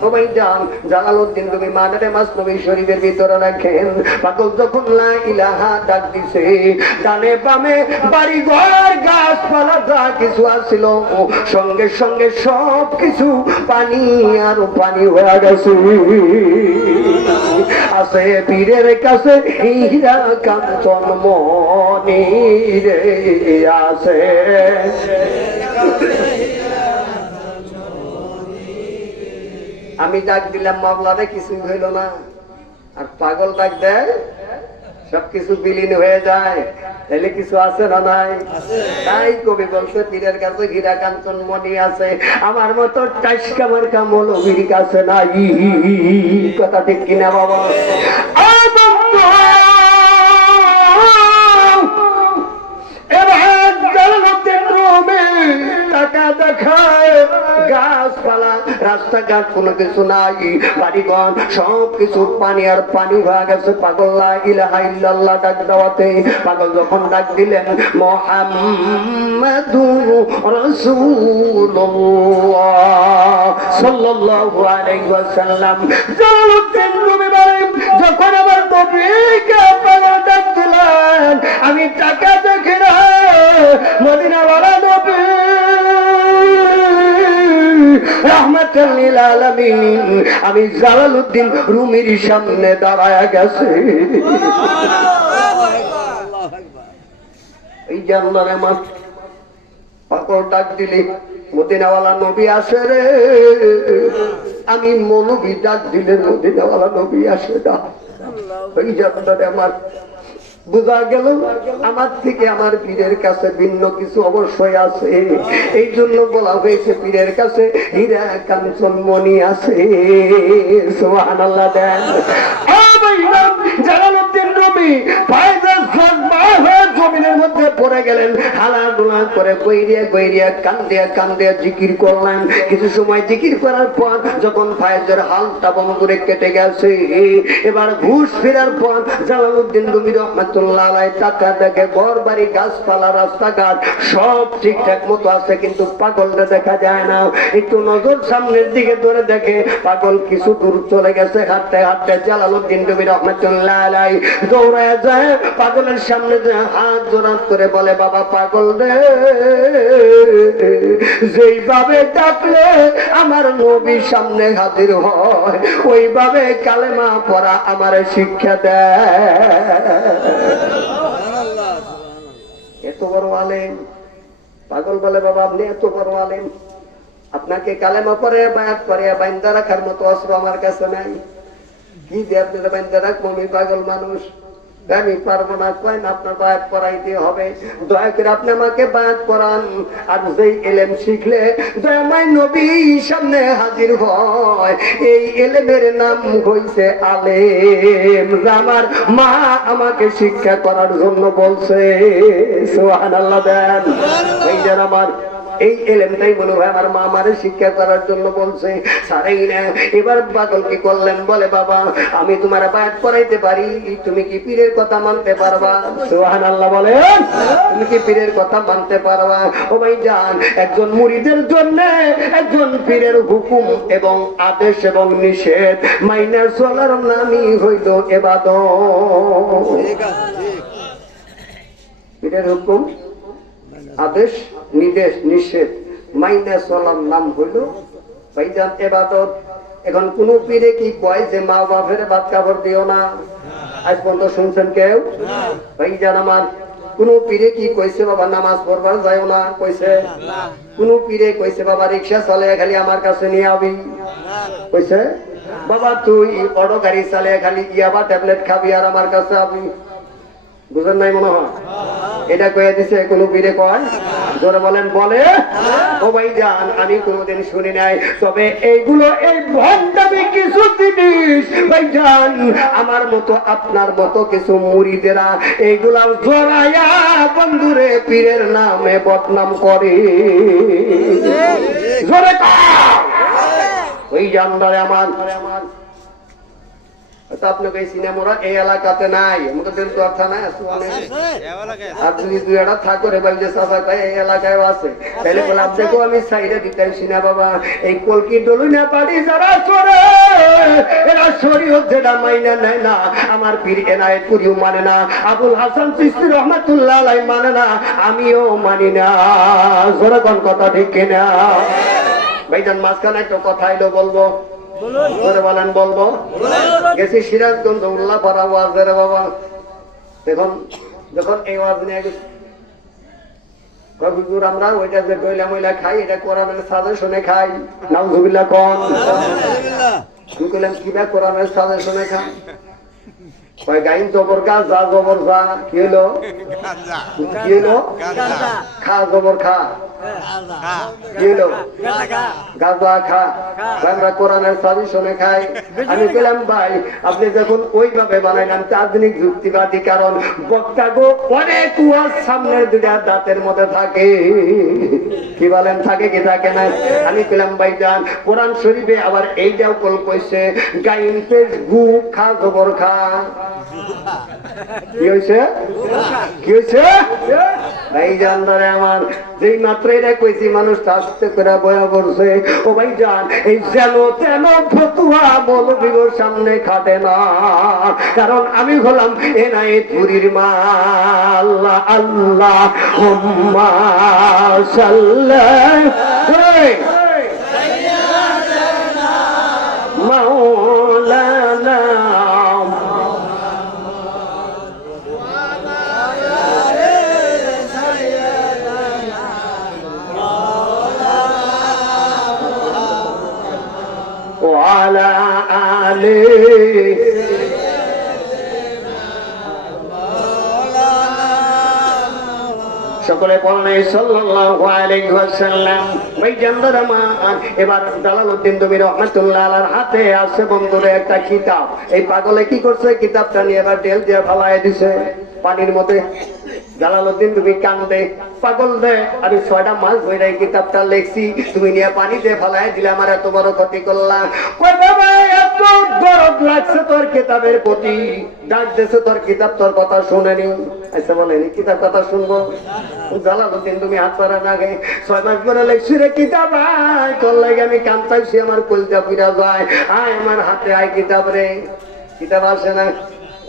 সবাই যান, জালালউদ্দিন তুমি মাদারে মাসনবী শরীফের ভিতরে রাখেন। পাগল যখন লা ইলাহা ডাক দিছে, ডানে বামে বাড়ি ঘর গাছপালা যা কিছু আছিল সঙ্গে সঙ্গে সব কিছু পানি আর পানি হয়ে গেছে। আছে পীরের কাছে হীরা কাঞ্চন মনি রে আছে। আমি ডাক দিলাম মাওলারে, কিছুই হইল না। আর পাগল ডাক দেয়, সবকিছু বিলীন হয়ে যায়। তাহলে কিছু আছে না নাই? তাই কবি বলছে পীরের কাছে হীরা কাঞ্চন মনি আছে, আমার মতো টাইসকা মার্কা মৌলবীর কাছে নাই। কথা ঠিক কিনা বাবা? টাকা দেখায়, গাছপালা রাস্তাঘাট কোনো কিছু নাই, বাড়িঘর সব কিছু পানি আর পানি হয়ে গেছে। পাগল লা ইলাহা ইল্লাল্লাহ ডাক দেওয়াতে পাগল যখন ডাক দিলেন মুহাম্মাদুর রাসূলুল্লাহ সাল্লাল্লাহু আলাইহি ওয়াসাল্লাম। জালালউদ্দিন রুমি বলেন যখন আমার নবীকে পাগল ডাক দিলেন, আমি টাকা দেখি না, মদিনাওয়ালা নবী রাহমাতুল লিল আলামিন আমি জালালউদ্দিন রুমির সামনে দাঁড়ায় গেছে। এই জানলারে মাঠ পাগল ডাক দিলি মদিনাওয়ালা নবী আসে রে, আমি মৌলবী ডাক দিলে মদিনাওয়ালা নবী আসে না। এই জানলারে আমার বুঝা গেল আমার থেকে আমার পীরের কাছে ভিন্ন কিছু অবশ্যই আছে। এই জন্য বলা হয়েছে পীরের কাছে হীরা কাঞ্চন মণি আছে। সুবহানাল্লাহ দেন। জালালউদ্দিন রুমি জমিনের মধ্যে পড়ে গেলেন, হালাডুলা করে গৈরিয়া গৈরিয়া কান্দিয়া কান্দিয়া জিকির করলেন। কিছু সময় জিকির করার পর যখন ফায়েজের হালটা বন করে কেটে গেছে, এবার ঘুষ ফেরার পর জালালউদ্দিন রুমি রহমাতুল্লাহ আলাইহি টাকা দেখে ঘর বাড়ি গাছপালা রাস্তাঘাট সব ঠিকঠাক মতো আছে, কিন্তু পাগলটা দেখা যায় না। একটু নজর সামনের দিকে ধরে দেখে পাগল কিছু দূর চলে গেছে। হাঁটতে হাঁটতে জালালউদ্দিন রুমি রহমাতুল্লাহ আলাইহি দৌড়ায় যায় পাগলের সামনে, হাত জোড়াত করে বলে, বাবা পাগল রে, যেইভাবে ডাকলে আমার নবীর সামনে হাজির হয় ওইভাবে কালেমা পড়া আমার শিক্ষা দেয়। এত বড় আলেম। পাগল বলে, বাবা আপনি এত বড় আলেম, আপনাকে কালেমা পড়ে বায়াত করে বাইন্দা রাখার মতো অস্ত্র আমার কাছে নাই। কি দিয়ে আপনারা বাইন্দা রাখবো? আমি পাগল মানুষ, আমি পারবো না। কয়েন আপনার বায়াত পড়াইতে হবে, দয়া করে আপনি আমাকে বায়াত করান। আর যেই এলেম শিখলে দয়াময় নবী সামনে হাজির হয়, এই এলেমের নাম হইছে আলেম, যা আমার মা আমাকে শিক্ষা করার জন্য বলছে। সুবহানাল্লাহ দেন। এই যেন আমার এই এলেমটাই মনে হয় আমার মা আমারে শিক্ষা করার জন্য বলছে। সারাই না। এবার পাগল কি করলেন? বলে, বাবা আমি তোমার বায়াত করাইতে পারি, তুমি কি পীরের কথা মানতে পারবা? সুবহানাল্লাহ বলে, তুমি কি পীরের কথা মানতে পারবা? ও ভাই জান, একজন মুরিদের জন্য একজন পীরের হুকুম এবং আদেশ এবং নিষেধ মাইনা চলার নামই হইল ইবাদত। পীরের হুকুম আদেশ নির্দেশ নিষেধ মাইনা চলার নাম হইল ভাইজান ইবাদত। এখন কোন পীরে কি কয় যে মা বাপের ভাত কাপড় দিও না? আজ পর্যন্ত শুনছেন কেউ? ভাইজান আমার, কোন পীরে কি কইছে বাবা নামাজ পড়বার যাও না? কইছে? কোন পীরে কইছে বাবা রিক্সা চলে খালি আমার কাছে নিয়ে আবি? কইছে? বাবা তুই অটো গাড়ি চালে খালি ইয়াবা ট্যাবলেট খাবি আর আমার কাছে আবি? বুঝেন নাই মনে হয়? এটা কয়ে দিছে কোন পীরে কয়? জোরে বলেন বলে? ও ভাই জান, আমি কোনোদিন শুনি নাই। তবে এইগুলো এই ভণ্ডামি কিছু জিনিস ভাই জান আমার মতো আপনার মতো কিছু মুরিদেরা এইগুলা জড়াইয়া বন্ধুরে পীরের নামে বদনাম করে। জোরে ওই জানদারে আমার আপনাকে এই সিনেমারা এই এলাকাতে নাই, আমাদের দেলদুয়ার থানায় আছে, আর যদি দুই একটা থাকো রে ভাই যে চাচা কয় এই এলাকায় আছে, তাহলে বলে আপনাকেও আমি সাইডে দিতাম সিনা বাবা। এই কলকি ডলুনা পাড়ি যারা চড়ে এরা শরীয়ত যেটা মাইনা নেয় না, আমার পীর এনায়েত পুরিও মানে না, আবুল হাসান চিশতি রহমাতুল্লাহ আলাইহি মানে না, আমিও মানি না। জোরে কোন কথা ঠিক কিনা? ভাইজান মাঝখানে একটা কথা এলো, বলবো? বলেন বলবো? গেছি সিরাজগঞ্জ উল্লাপাড়া ওয়াজের বাবা। দেখুন যখন এই ওয়াজ নিয়ে গেছি হুজুর আমরা ওইটা যে কইলা মইলা খাই, এটা কোরআনের সাজেশনে খাই। নাউজুবিল্লাহ কোন? আমি কইলাম কিবা কোরআনের সাজেশনে খাই? কয় গাইন জবর গা, যা জবর যা। কি হলো? কি হলো? খা জবর খা। কি হলো? গাঁজা খা। আমরা কোরআনের সাজেশনে খাই। আমি বললাম ভাই আপনি যখন ওইভাবে বানাইলাম আধুনিক যুক্তিবাদী, কারণ বক্তা গো অনেক ওয়াজ সামনের দুটা দাঁতের মধ্যে থাকে। কি বলেন থাকে কি থাকে না? আমি বললাম ভাই যান কোরআন শরীফে আবার এইটাও কল কইছে গাইন পেশ গু খা জবর খা। কি হয়েছে? কি হয়েছে? ভাই জান ধরে আমার যেই মাত্র এটা কইছি মানুষ আস্তে করে বয়া করছে। ও ভাই জান এই যেন তেন ফতুয়া মৌলবীর সামনে খাটে না, কারণ আমি হলাম এনায়েত পুরীর মা। আল্লাহ আল্লাহ হুম্মা সাল্লাল্লাহু মাওলানা وعلى آله সকলে বলেন সাল্লাল্লাহু আলাইহি ওয়াসাল্লাম। ওই জানদার মান এবার জালালউদ্দিন রুমি রাহমাতুল্লাহ আলাইহির হাতে আছে বন্ধুরে একটা কিতাব। এই পাগলে কি করছে, কিতাবটা নিয়ে এবার ঢেল দিয়ে ফালায় দিছে পানির মধ্যে। জালালউদ্দিন রুমি কান্দে, পাগল রে, আমি 6টা মাস ধরে এই কিতাবটা লিখছি, তুমি নিয়ে পানি দিয়ে ফালায় দিলে, আমার এত বড় ক্ষতি করলাম। কই বাবা, এত দরদ লাগছে তোর কিতাবের প্রতি, ডাক দেছে তোর কিতাব তোর কথা শুনেনি। আচ্ছা বলেনি কিতাব কথা শুনবো? জালালউদ্দিন তুমি হাত পাড়া না গে, 6 মাস পরে লিখছি রে কিতাব, আয় তোর লাগে আমি কান্তাইছি, আমার কলজা পুরা যায়, আয় আমার হাতে আয় কিতাব রে। কিতাব আসে না।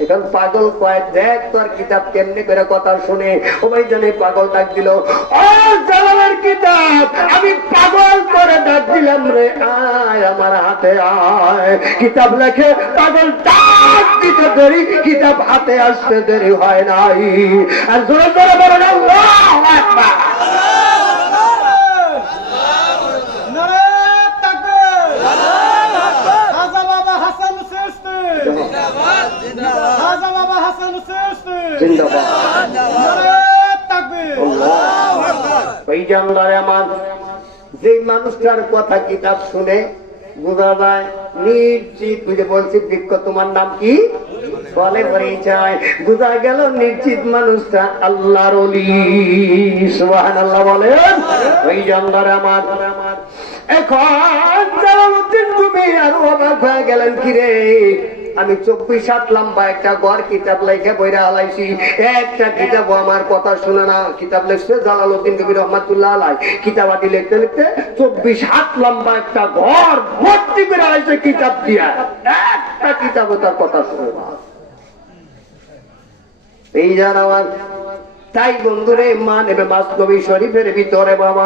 এখন পাগল কয়, দেখ তোর কিতাব কেমনি করে কথা শুনে। ও ভাই জানে পাগল ডাক দিল, ও জালালের কিতাব, আমি পাগল করে ডাক দিলাম রে, আয় আমার হাতে আয়। কিতাব লেখে পাগল ডাক দিতে দেরি, কিতাব হাতে আসতে দেরি হয় নাই। আর জোরে জোরে বলেন আল্লাহু আকবার। যে মানুষটার কথা কিতাব শুনে বোঝা যায় নিশ্চিত, বুঝে বলছি বৃক্ষ তোমার নাম কি বলে পরিচয়, বোঝা গেল নিশ্চিত মানুষটা আল্লাহর ওলি। সুবহানাল্লাহ বলেন। ওই জানদারে আমার এখন জালালউদ্দিন রুমি আর অবাক হয়ে গেলেন, কিরে আমি 24 লম্বা একটা গড় কিতাব লেখে বইরা আলাইছি, একটা কিতাব আমার কথা শুনে না। কিতাব লিখছে জালালউদ্দিন রুমি রহমাতুল্লাহ আলাইহি, কিতাব আদি লিখতে লিখতে 24 লম্বা একটা ঘর ভর্তি করে আলাইছে কিতাব দিয়া, একটা কিতাব তার কথা শুনে না। এই জানাওয়ার তাই বন্ধুরে মা নেবে মাসনবী শরীফের ভিতরে বাবা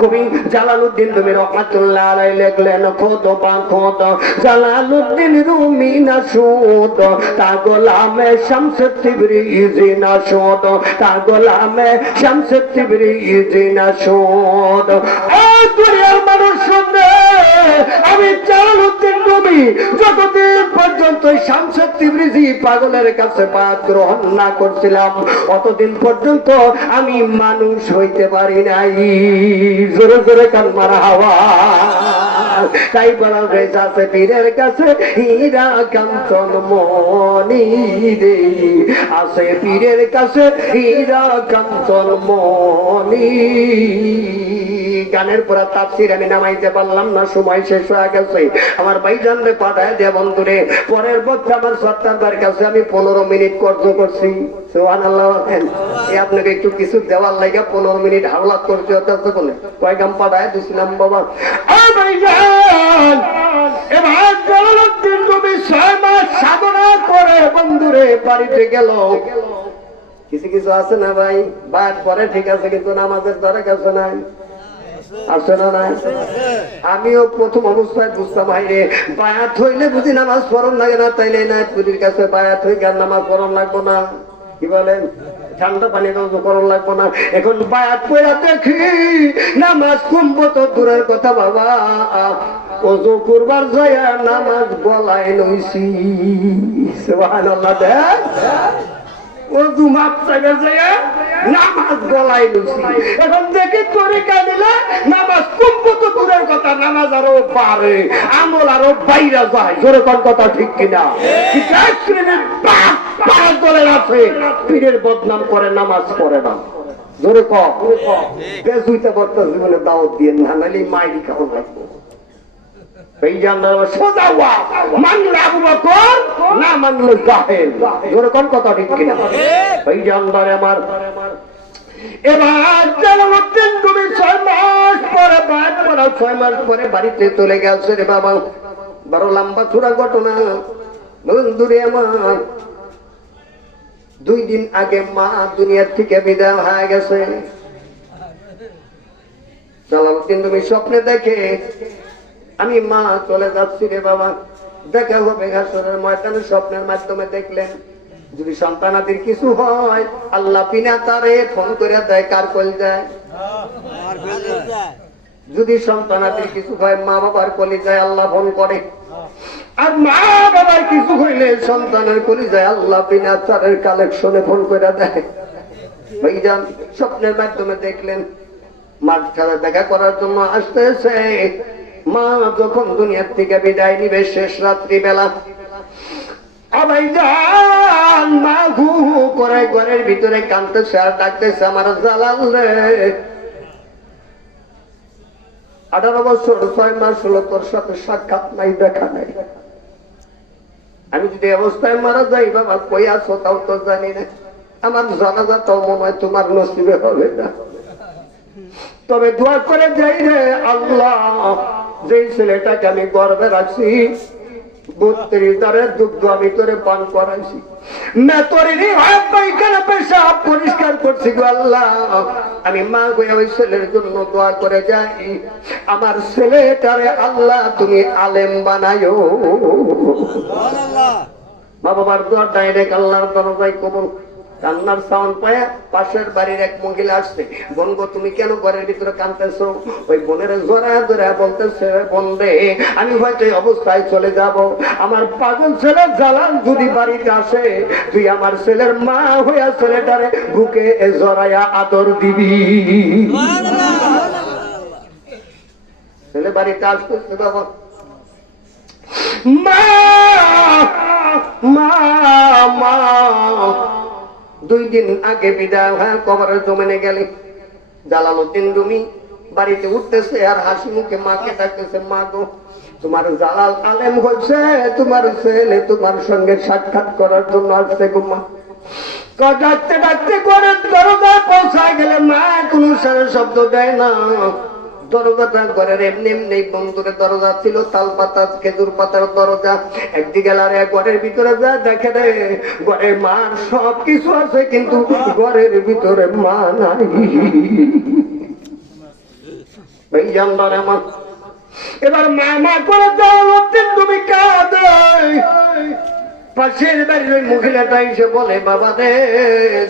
কবি জালালউদ্দিন রুমি রহমাতুল্লাহ আলাইহি লিখলেন, খোদ বা খোদ জালালউদ্দিন রুমি না শুদ, তা গোলামে শামস তিবরিজি না শুদ, তা গোলামে শামস তিবরিজি না শুদ। ও দুনিয়ার মানুষ শুনে, আমি জালালউদ্দিন রুমি যতদিন পর্যন্ত শামস তিবরিজি পাগলের কাছে বায়াত গ্রহণ না করছিলাম, অতদিন পর্যন্ত আমি মানুষ হইতে পারি নাই। জোরে জোরে কান মারা হাওয়া। তাই বলা হয়েছে আছে পীরের কাছে হীরা কাঞ্চন মণি রে, আছে পীরের কাছে হীরা কাঞ্চন মণি। গানের পর তাফসীর আমি নামাইতে পারলাম না, সময় শেষ হয়ে গেছে। আমার ভাইজান রে পাঠায় দে বন্ধুরে, পরের বছর আমার সত্তার কাছে আমি 15 মিনিট কর্জ করছি। সুবহানাল্লাহ। এই আপনাকে একটু কিছু দেওয়ার লাগে 15 মিনিট হাওলাত করতে হচ্ছে বলে কয় গাম পাঠায় দিছিলাম বাবা। ভাইজান এবার জালালউদ্দিন রুমি 6 মাস সাধনা করে বন্ধুরে বাড়িতে গেল। কিছু কিছু আছে না ভাই, বাদ পরে ঠিক আছে, কিন্তু নামাজের দ্বারা কাছে নাই, আছে না নাই? আমিও প্রথম অবস্থায় বুঝতাম হাইরে বায়াত হইলে বুঝি নামাজ পড়ন লাগে না, তাইলে না পুরীর কাছে বায়াত হই গান নামাজ পড়ন লাগবো না, কি বলেন, ঠান্ডা পানি করন লাগবো না। এখন বায়াত পড়া দেখি নামাজ কমবো তো দূরের কথা বাবা, ওযু করবার যায় নামাজ গলায় লইছি। সুবহানাল্লাহ। দেখ ওযু মাপ চাইবে যায় নামাজ গলায় লইছি। এখন দেখি তরিকা দিলে নামাজ কমবো তো দূরের কথা, নামাজ আরো পারে, আমল আরো বাইরে যায়। জোরে কোন কথা ঠিক কিনা? পীরের বদনাম করে, নামাজ পড়ে না। জোরে কুইতে বর্তমান জীবনে দাওয়াত দিয়ে না, নাহলে মাইরি খাওয়া লাগবে। মানলে আবু বকর, না মানলে জাহেল। জোরে কোন কথা ঠিক কিনা? এই জানদারে আমার এবার জালালউদ্দিন রুমি 6 মাস পরে বাদ পড়া, 6 মাস পরে বাড়িতে চলে গেছে রে বাবা। বড় লম্বা চূড়া ঘটনা বন্ধুরে আমার। 2 দিন আগে মা দুনিয়ার থেকে বিদায় হয়ে গেছে। জালালউদ্দিন রুমি স্বপ্নে দেখে আমি মা চলে যাচ্ছি রে বাবা, দেখা হবে হাসরের ময়দানে। স্বপ্নের মাধ্যমে দেখলেন যদি সন্তানাদির কিছু হয় আল্লাহ বিনা তারে ফোন করে দেয়, কার কল যায়? যদি সন্তানাদির কিছু হয় মা বাবার কলি যায় আল্লাহ ফোন করে, আর মা বাবার কিছু হইলে সন্তানের কলি যায় আল্লাহ বিনা তারের কালেকশনে ফোন করে দেয়। ভাইজান স্বপ্নের মাধ্যমে দেখলেন মার সাথে দেখা করার জন্য আসতেছে। মা যখন দুনিয়ার থেকে বিদায় নিবে শেষ রাত্রি বেলা, ভাইজান মা হু হু করে ঘরের ভিতরে কাঁদতেছে আর ডাকতেছে, আমার জালাল রে, 18 বছর 6 মাস হলো তোর সাথে সাক্ষাৎ নাই, দেখা নাই। আমি যদি অবস্থায় মারা যাই বাবা, কই আছো তাও তো জানি না। আমার জানাজাটাও মনে হয় তোমার নসিবে হবে না। তবে দোয়া করে যাই রে আল্লাহ, যে ছেলেটাকে আমি গর্বে রাখছি 32 দারের দুগ্ধ আমি তোরে পান করাইছি, পরিষ্কার করছি গো আল্লাহ। আমি মা হয়ে ওই ছেলের জন্য দোয়া করে যাই, আমার ছেলেটারে আল্লাহ তুমি আলেম বানায়ো। মা বাবার দোয়ার ডাইরেক্ট আল্লাহর দরজায় কবুল। কান্নার সাউন্ড পায়া পাশের বাড়ির এক মহিলা আসছে, বোন গো তুমি কেন ঘরের ভিতরে কাঁদতেছো? ওই বোনের জোরা জোরা বলতেছে, বোন রে আমি হয়তো এই অবস্থায় চলে যাব, আমার পাগল ছেলে জালাল যদি বাড়িতে আসে, তুই আমার ছেলের মা হইয়া ছেলেটারে বুকে জড়াইয়া আদর দিবি। ছেলে বাড়িতে আসতেছে, বাবা মা মা মা 2 দিন আগে বিদায় হ্যাঁ কবরের জমিনে গেলে। জালালউদ্দিন রুমি বাড়িতে উঠতেছে আর হাসি মুখে মাকে ডাকতেছে, মা গো তোমার জালাল আলেম হচ্ছে, তোমার ছেলে তোমার সঙ্গে সাক্ষাৎ করার জন্য আসছে গো মা। ডাকতে ডাকতে ঘরের দরজায় পৌঁছায় গেলে মা কোনো সারা শব্দ দেয় না। দরজাটা ঘরের এমনি এমনি বন্ধুরের দরজা ছিল, তাল পাতা খেজুর পাতার দরজা। একদিকে লারে ঘরের ভিতরে যা দেখে রে, ঘরে মার সব কিছু আছে কিন্তু ঘরের ভিতরে মা নাই। ভাইজান আমার এবার মা মা করে জালালউদ্দিন তুমি কাঁদে। পাশের বাড়ির ওই মহিলাটা এসে বলে, বাবা রে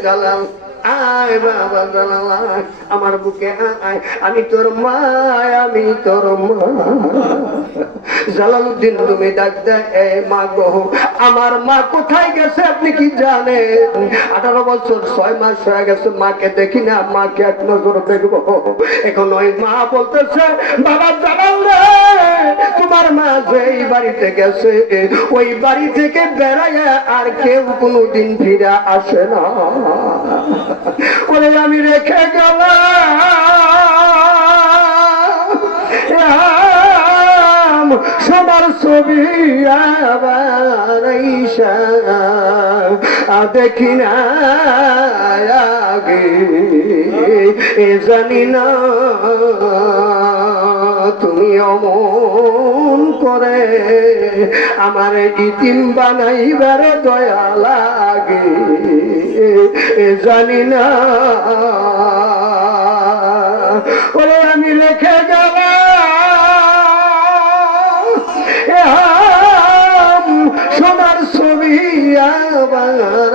জালাল আয়, বাবা জালাল আমার বুকে আয়, আমি তোর মা, আমি তোর মা। জালালউদ্দিন তুমি ডাক দেয়, মা গো আমার মা কোথায় গেছে আপনি কি জানেন? 18 বছর 6 মাস হয়ে গেছে মাকে দেখি না, মাকে এক নজর দেখবো। এখন ওই মা বলতেছে, বাবা জালাল রে তোমার মা যেই বাড়িতে গেছে ওই বাড়ি থেকে বেড়ায় আর কেউ কোনোদিন ফিরে আসে না। বলে আমি রেখে গেলাম সবার ছবি আবার দেখি না আগে, জানি না তুমি অমন করে আমার ইতিম বানাইবার দয়া লাগে, জানি না। ওরে আমি রেখে গেলাম সোনার ছবি আবার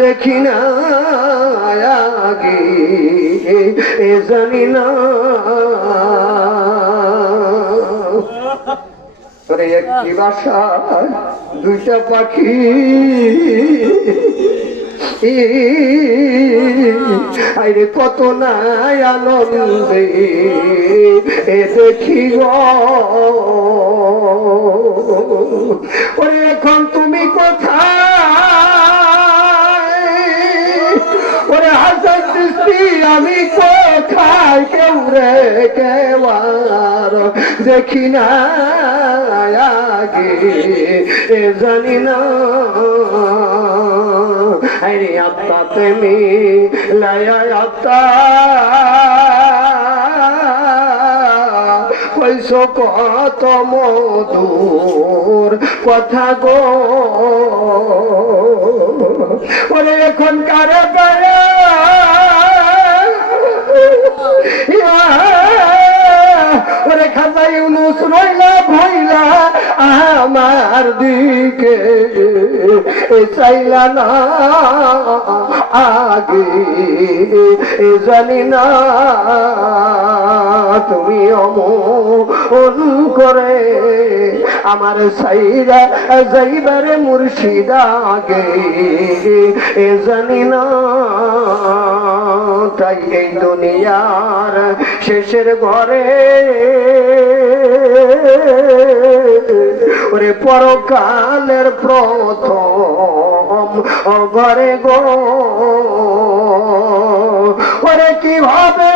দেখি না আগে, জানি না। একটি বাসায় 2টা পাখি, আরে কত নাই আনন্দে দেখি গো। ওরে এখন তুমি কোথায়? ওরে হাজার দৃষ্টি আমি কোথায়? কেউ রে কেউ আর দেখি না আগে, জানি না। আরে আত্মা প্রেমী লায়া আত্মা কইছো কত মধুর কথা গো। ওরে এখন কারে গায়ে ওরে খাজা ইউনুস রইলা ভইলা আমার দিকে চাইলা না আগে জানি না তুমি অমন করে আমার সাইরা যাইবারে মুর্শিদ আগে জানি না তাই এই দুনিয়ার শেষের ঘরে ওরে পরকালের প্রথম ঘরে গো ওরে কিভাবে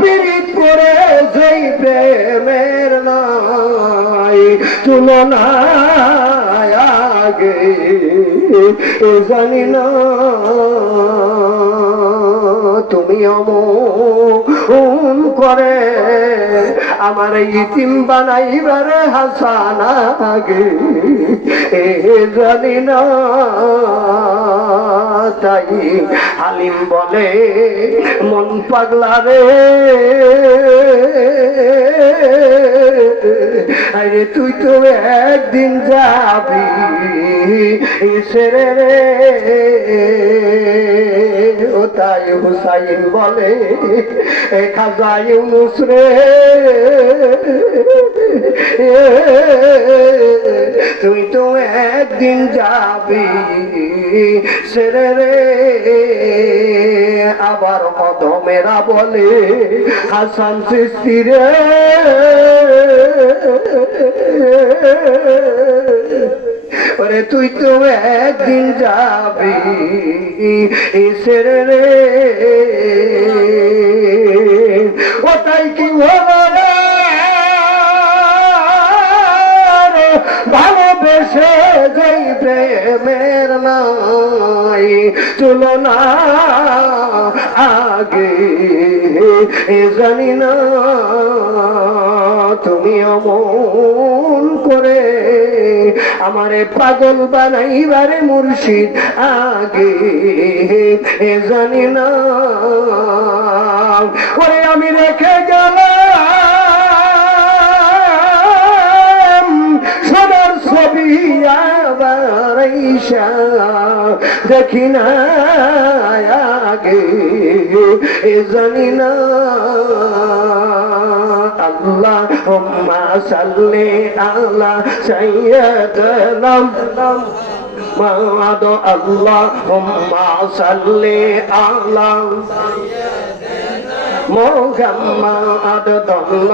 পীড়িত করে যেই প্রেমের নাই তুলনা আগে জানি না তুমি অমন করে আমার ইতিম বানাইবারে হাসানা গে জানি না তাই হালিম বলে মন পাগলা রে আরে তুই তো একদিন যাবি সেরে রে ও তাই হুসাইন বলে খাজা ইউনুস রে তুই তো একদিন যাবি সেরে রে আবার কদমেরা বলে হাসান সৃষ্টি রে ওরে তুই তো একদিন যাবি সেরে রে ওটাই কি হলো রে ভালোবেসে যেই প্রেমের নাই তুলনা আগে জানি না তুমি অমন করে আমারে পাগল বানাইবারে মুর্শিদ আগে জানি না ওরে আমি রেখে গেলাম সোনার ছবি আবার দেখি না আগে জানি না আল্লাহুম্মা সাল্লি আলা সাইয়্যিদিনা মুহাম্মদ আল্লাহুম্মা সাল্লি আলা মোহাম্মদ দন্ন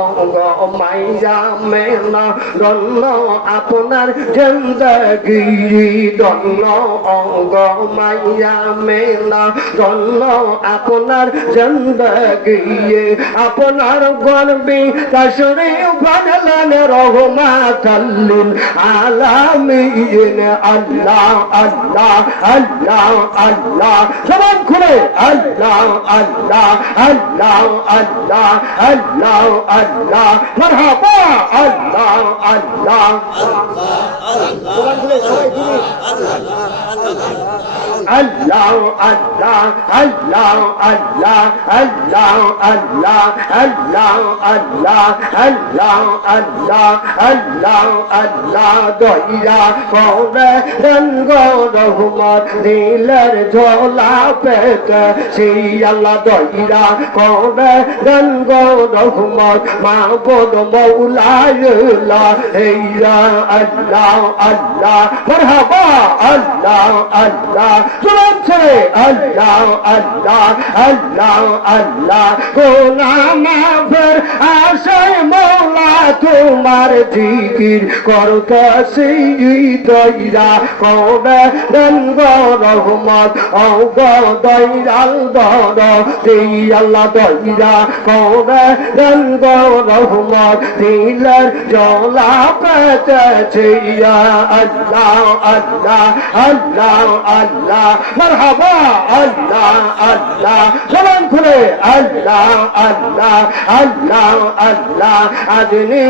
অঙ্গ মাইয়া মেনা দন্ন আপনার জিন্দগি দন্ন অঙ্গ মাইয়া মেনা দন্ন আপনার জিন্দগি আপনার গর্বে কাশরে বানালেন রহমাতাল্লিল আলামিন আল্লাহ আল্লাহ আল্লাহ আল্লাহ জবান খুলে আল্লাহ আল্লাহ Allah, Allah, Allah, Allah, marhaba, Allah, Allah, Allah, Allah, Allah, Allah, Allah, Allah, Allah, Allah, Allah, Allah, Allah, Allah, দইরা করে রঙ্গ রহমত নীলের ঝোলা পেতে সেই আল্লাহ দইরা করে রঙ্গ রহমত মাহবুব মৌলায়ুল্লাহ হেয়া আল্লাহ আল্লাহ মারহাবা আল্লাহ আল্লাহ চলছে আল্লাহ আল্লাহ আল্লাহ আল্লাহ গোলাম মাফের আশায় মৌলা তোমার জিকির করতেছি দইরা করে রঙ্গ রহমত অগ দইরাল দর দেই আল্লাহ দইরা করে রঙ্গ রহমত দিলের জলা পেতেছে আল্লাহ আল্লাহ আল্লাহ আল্লাহ মারহাবা আল্লাহ আল্লাহ জবান খুলে আল্লাহ আল্লাহ আল্লাহ আল্লাহ আজনি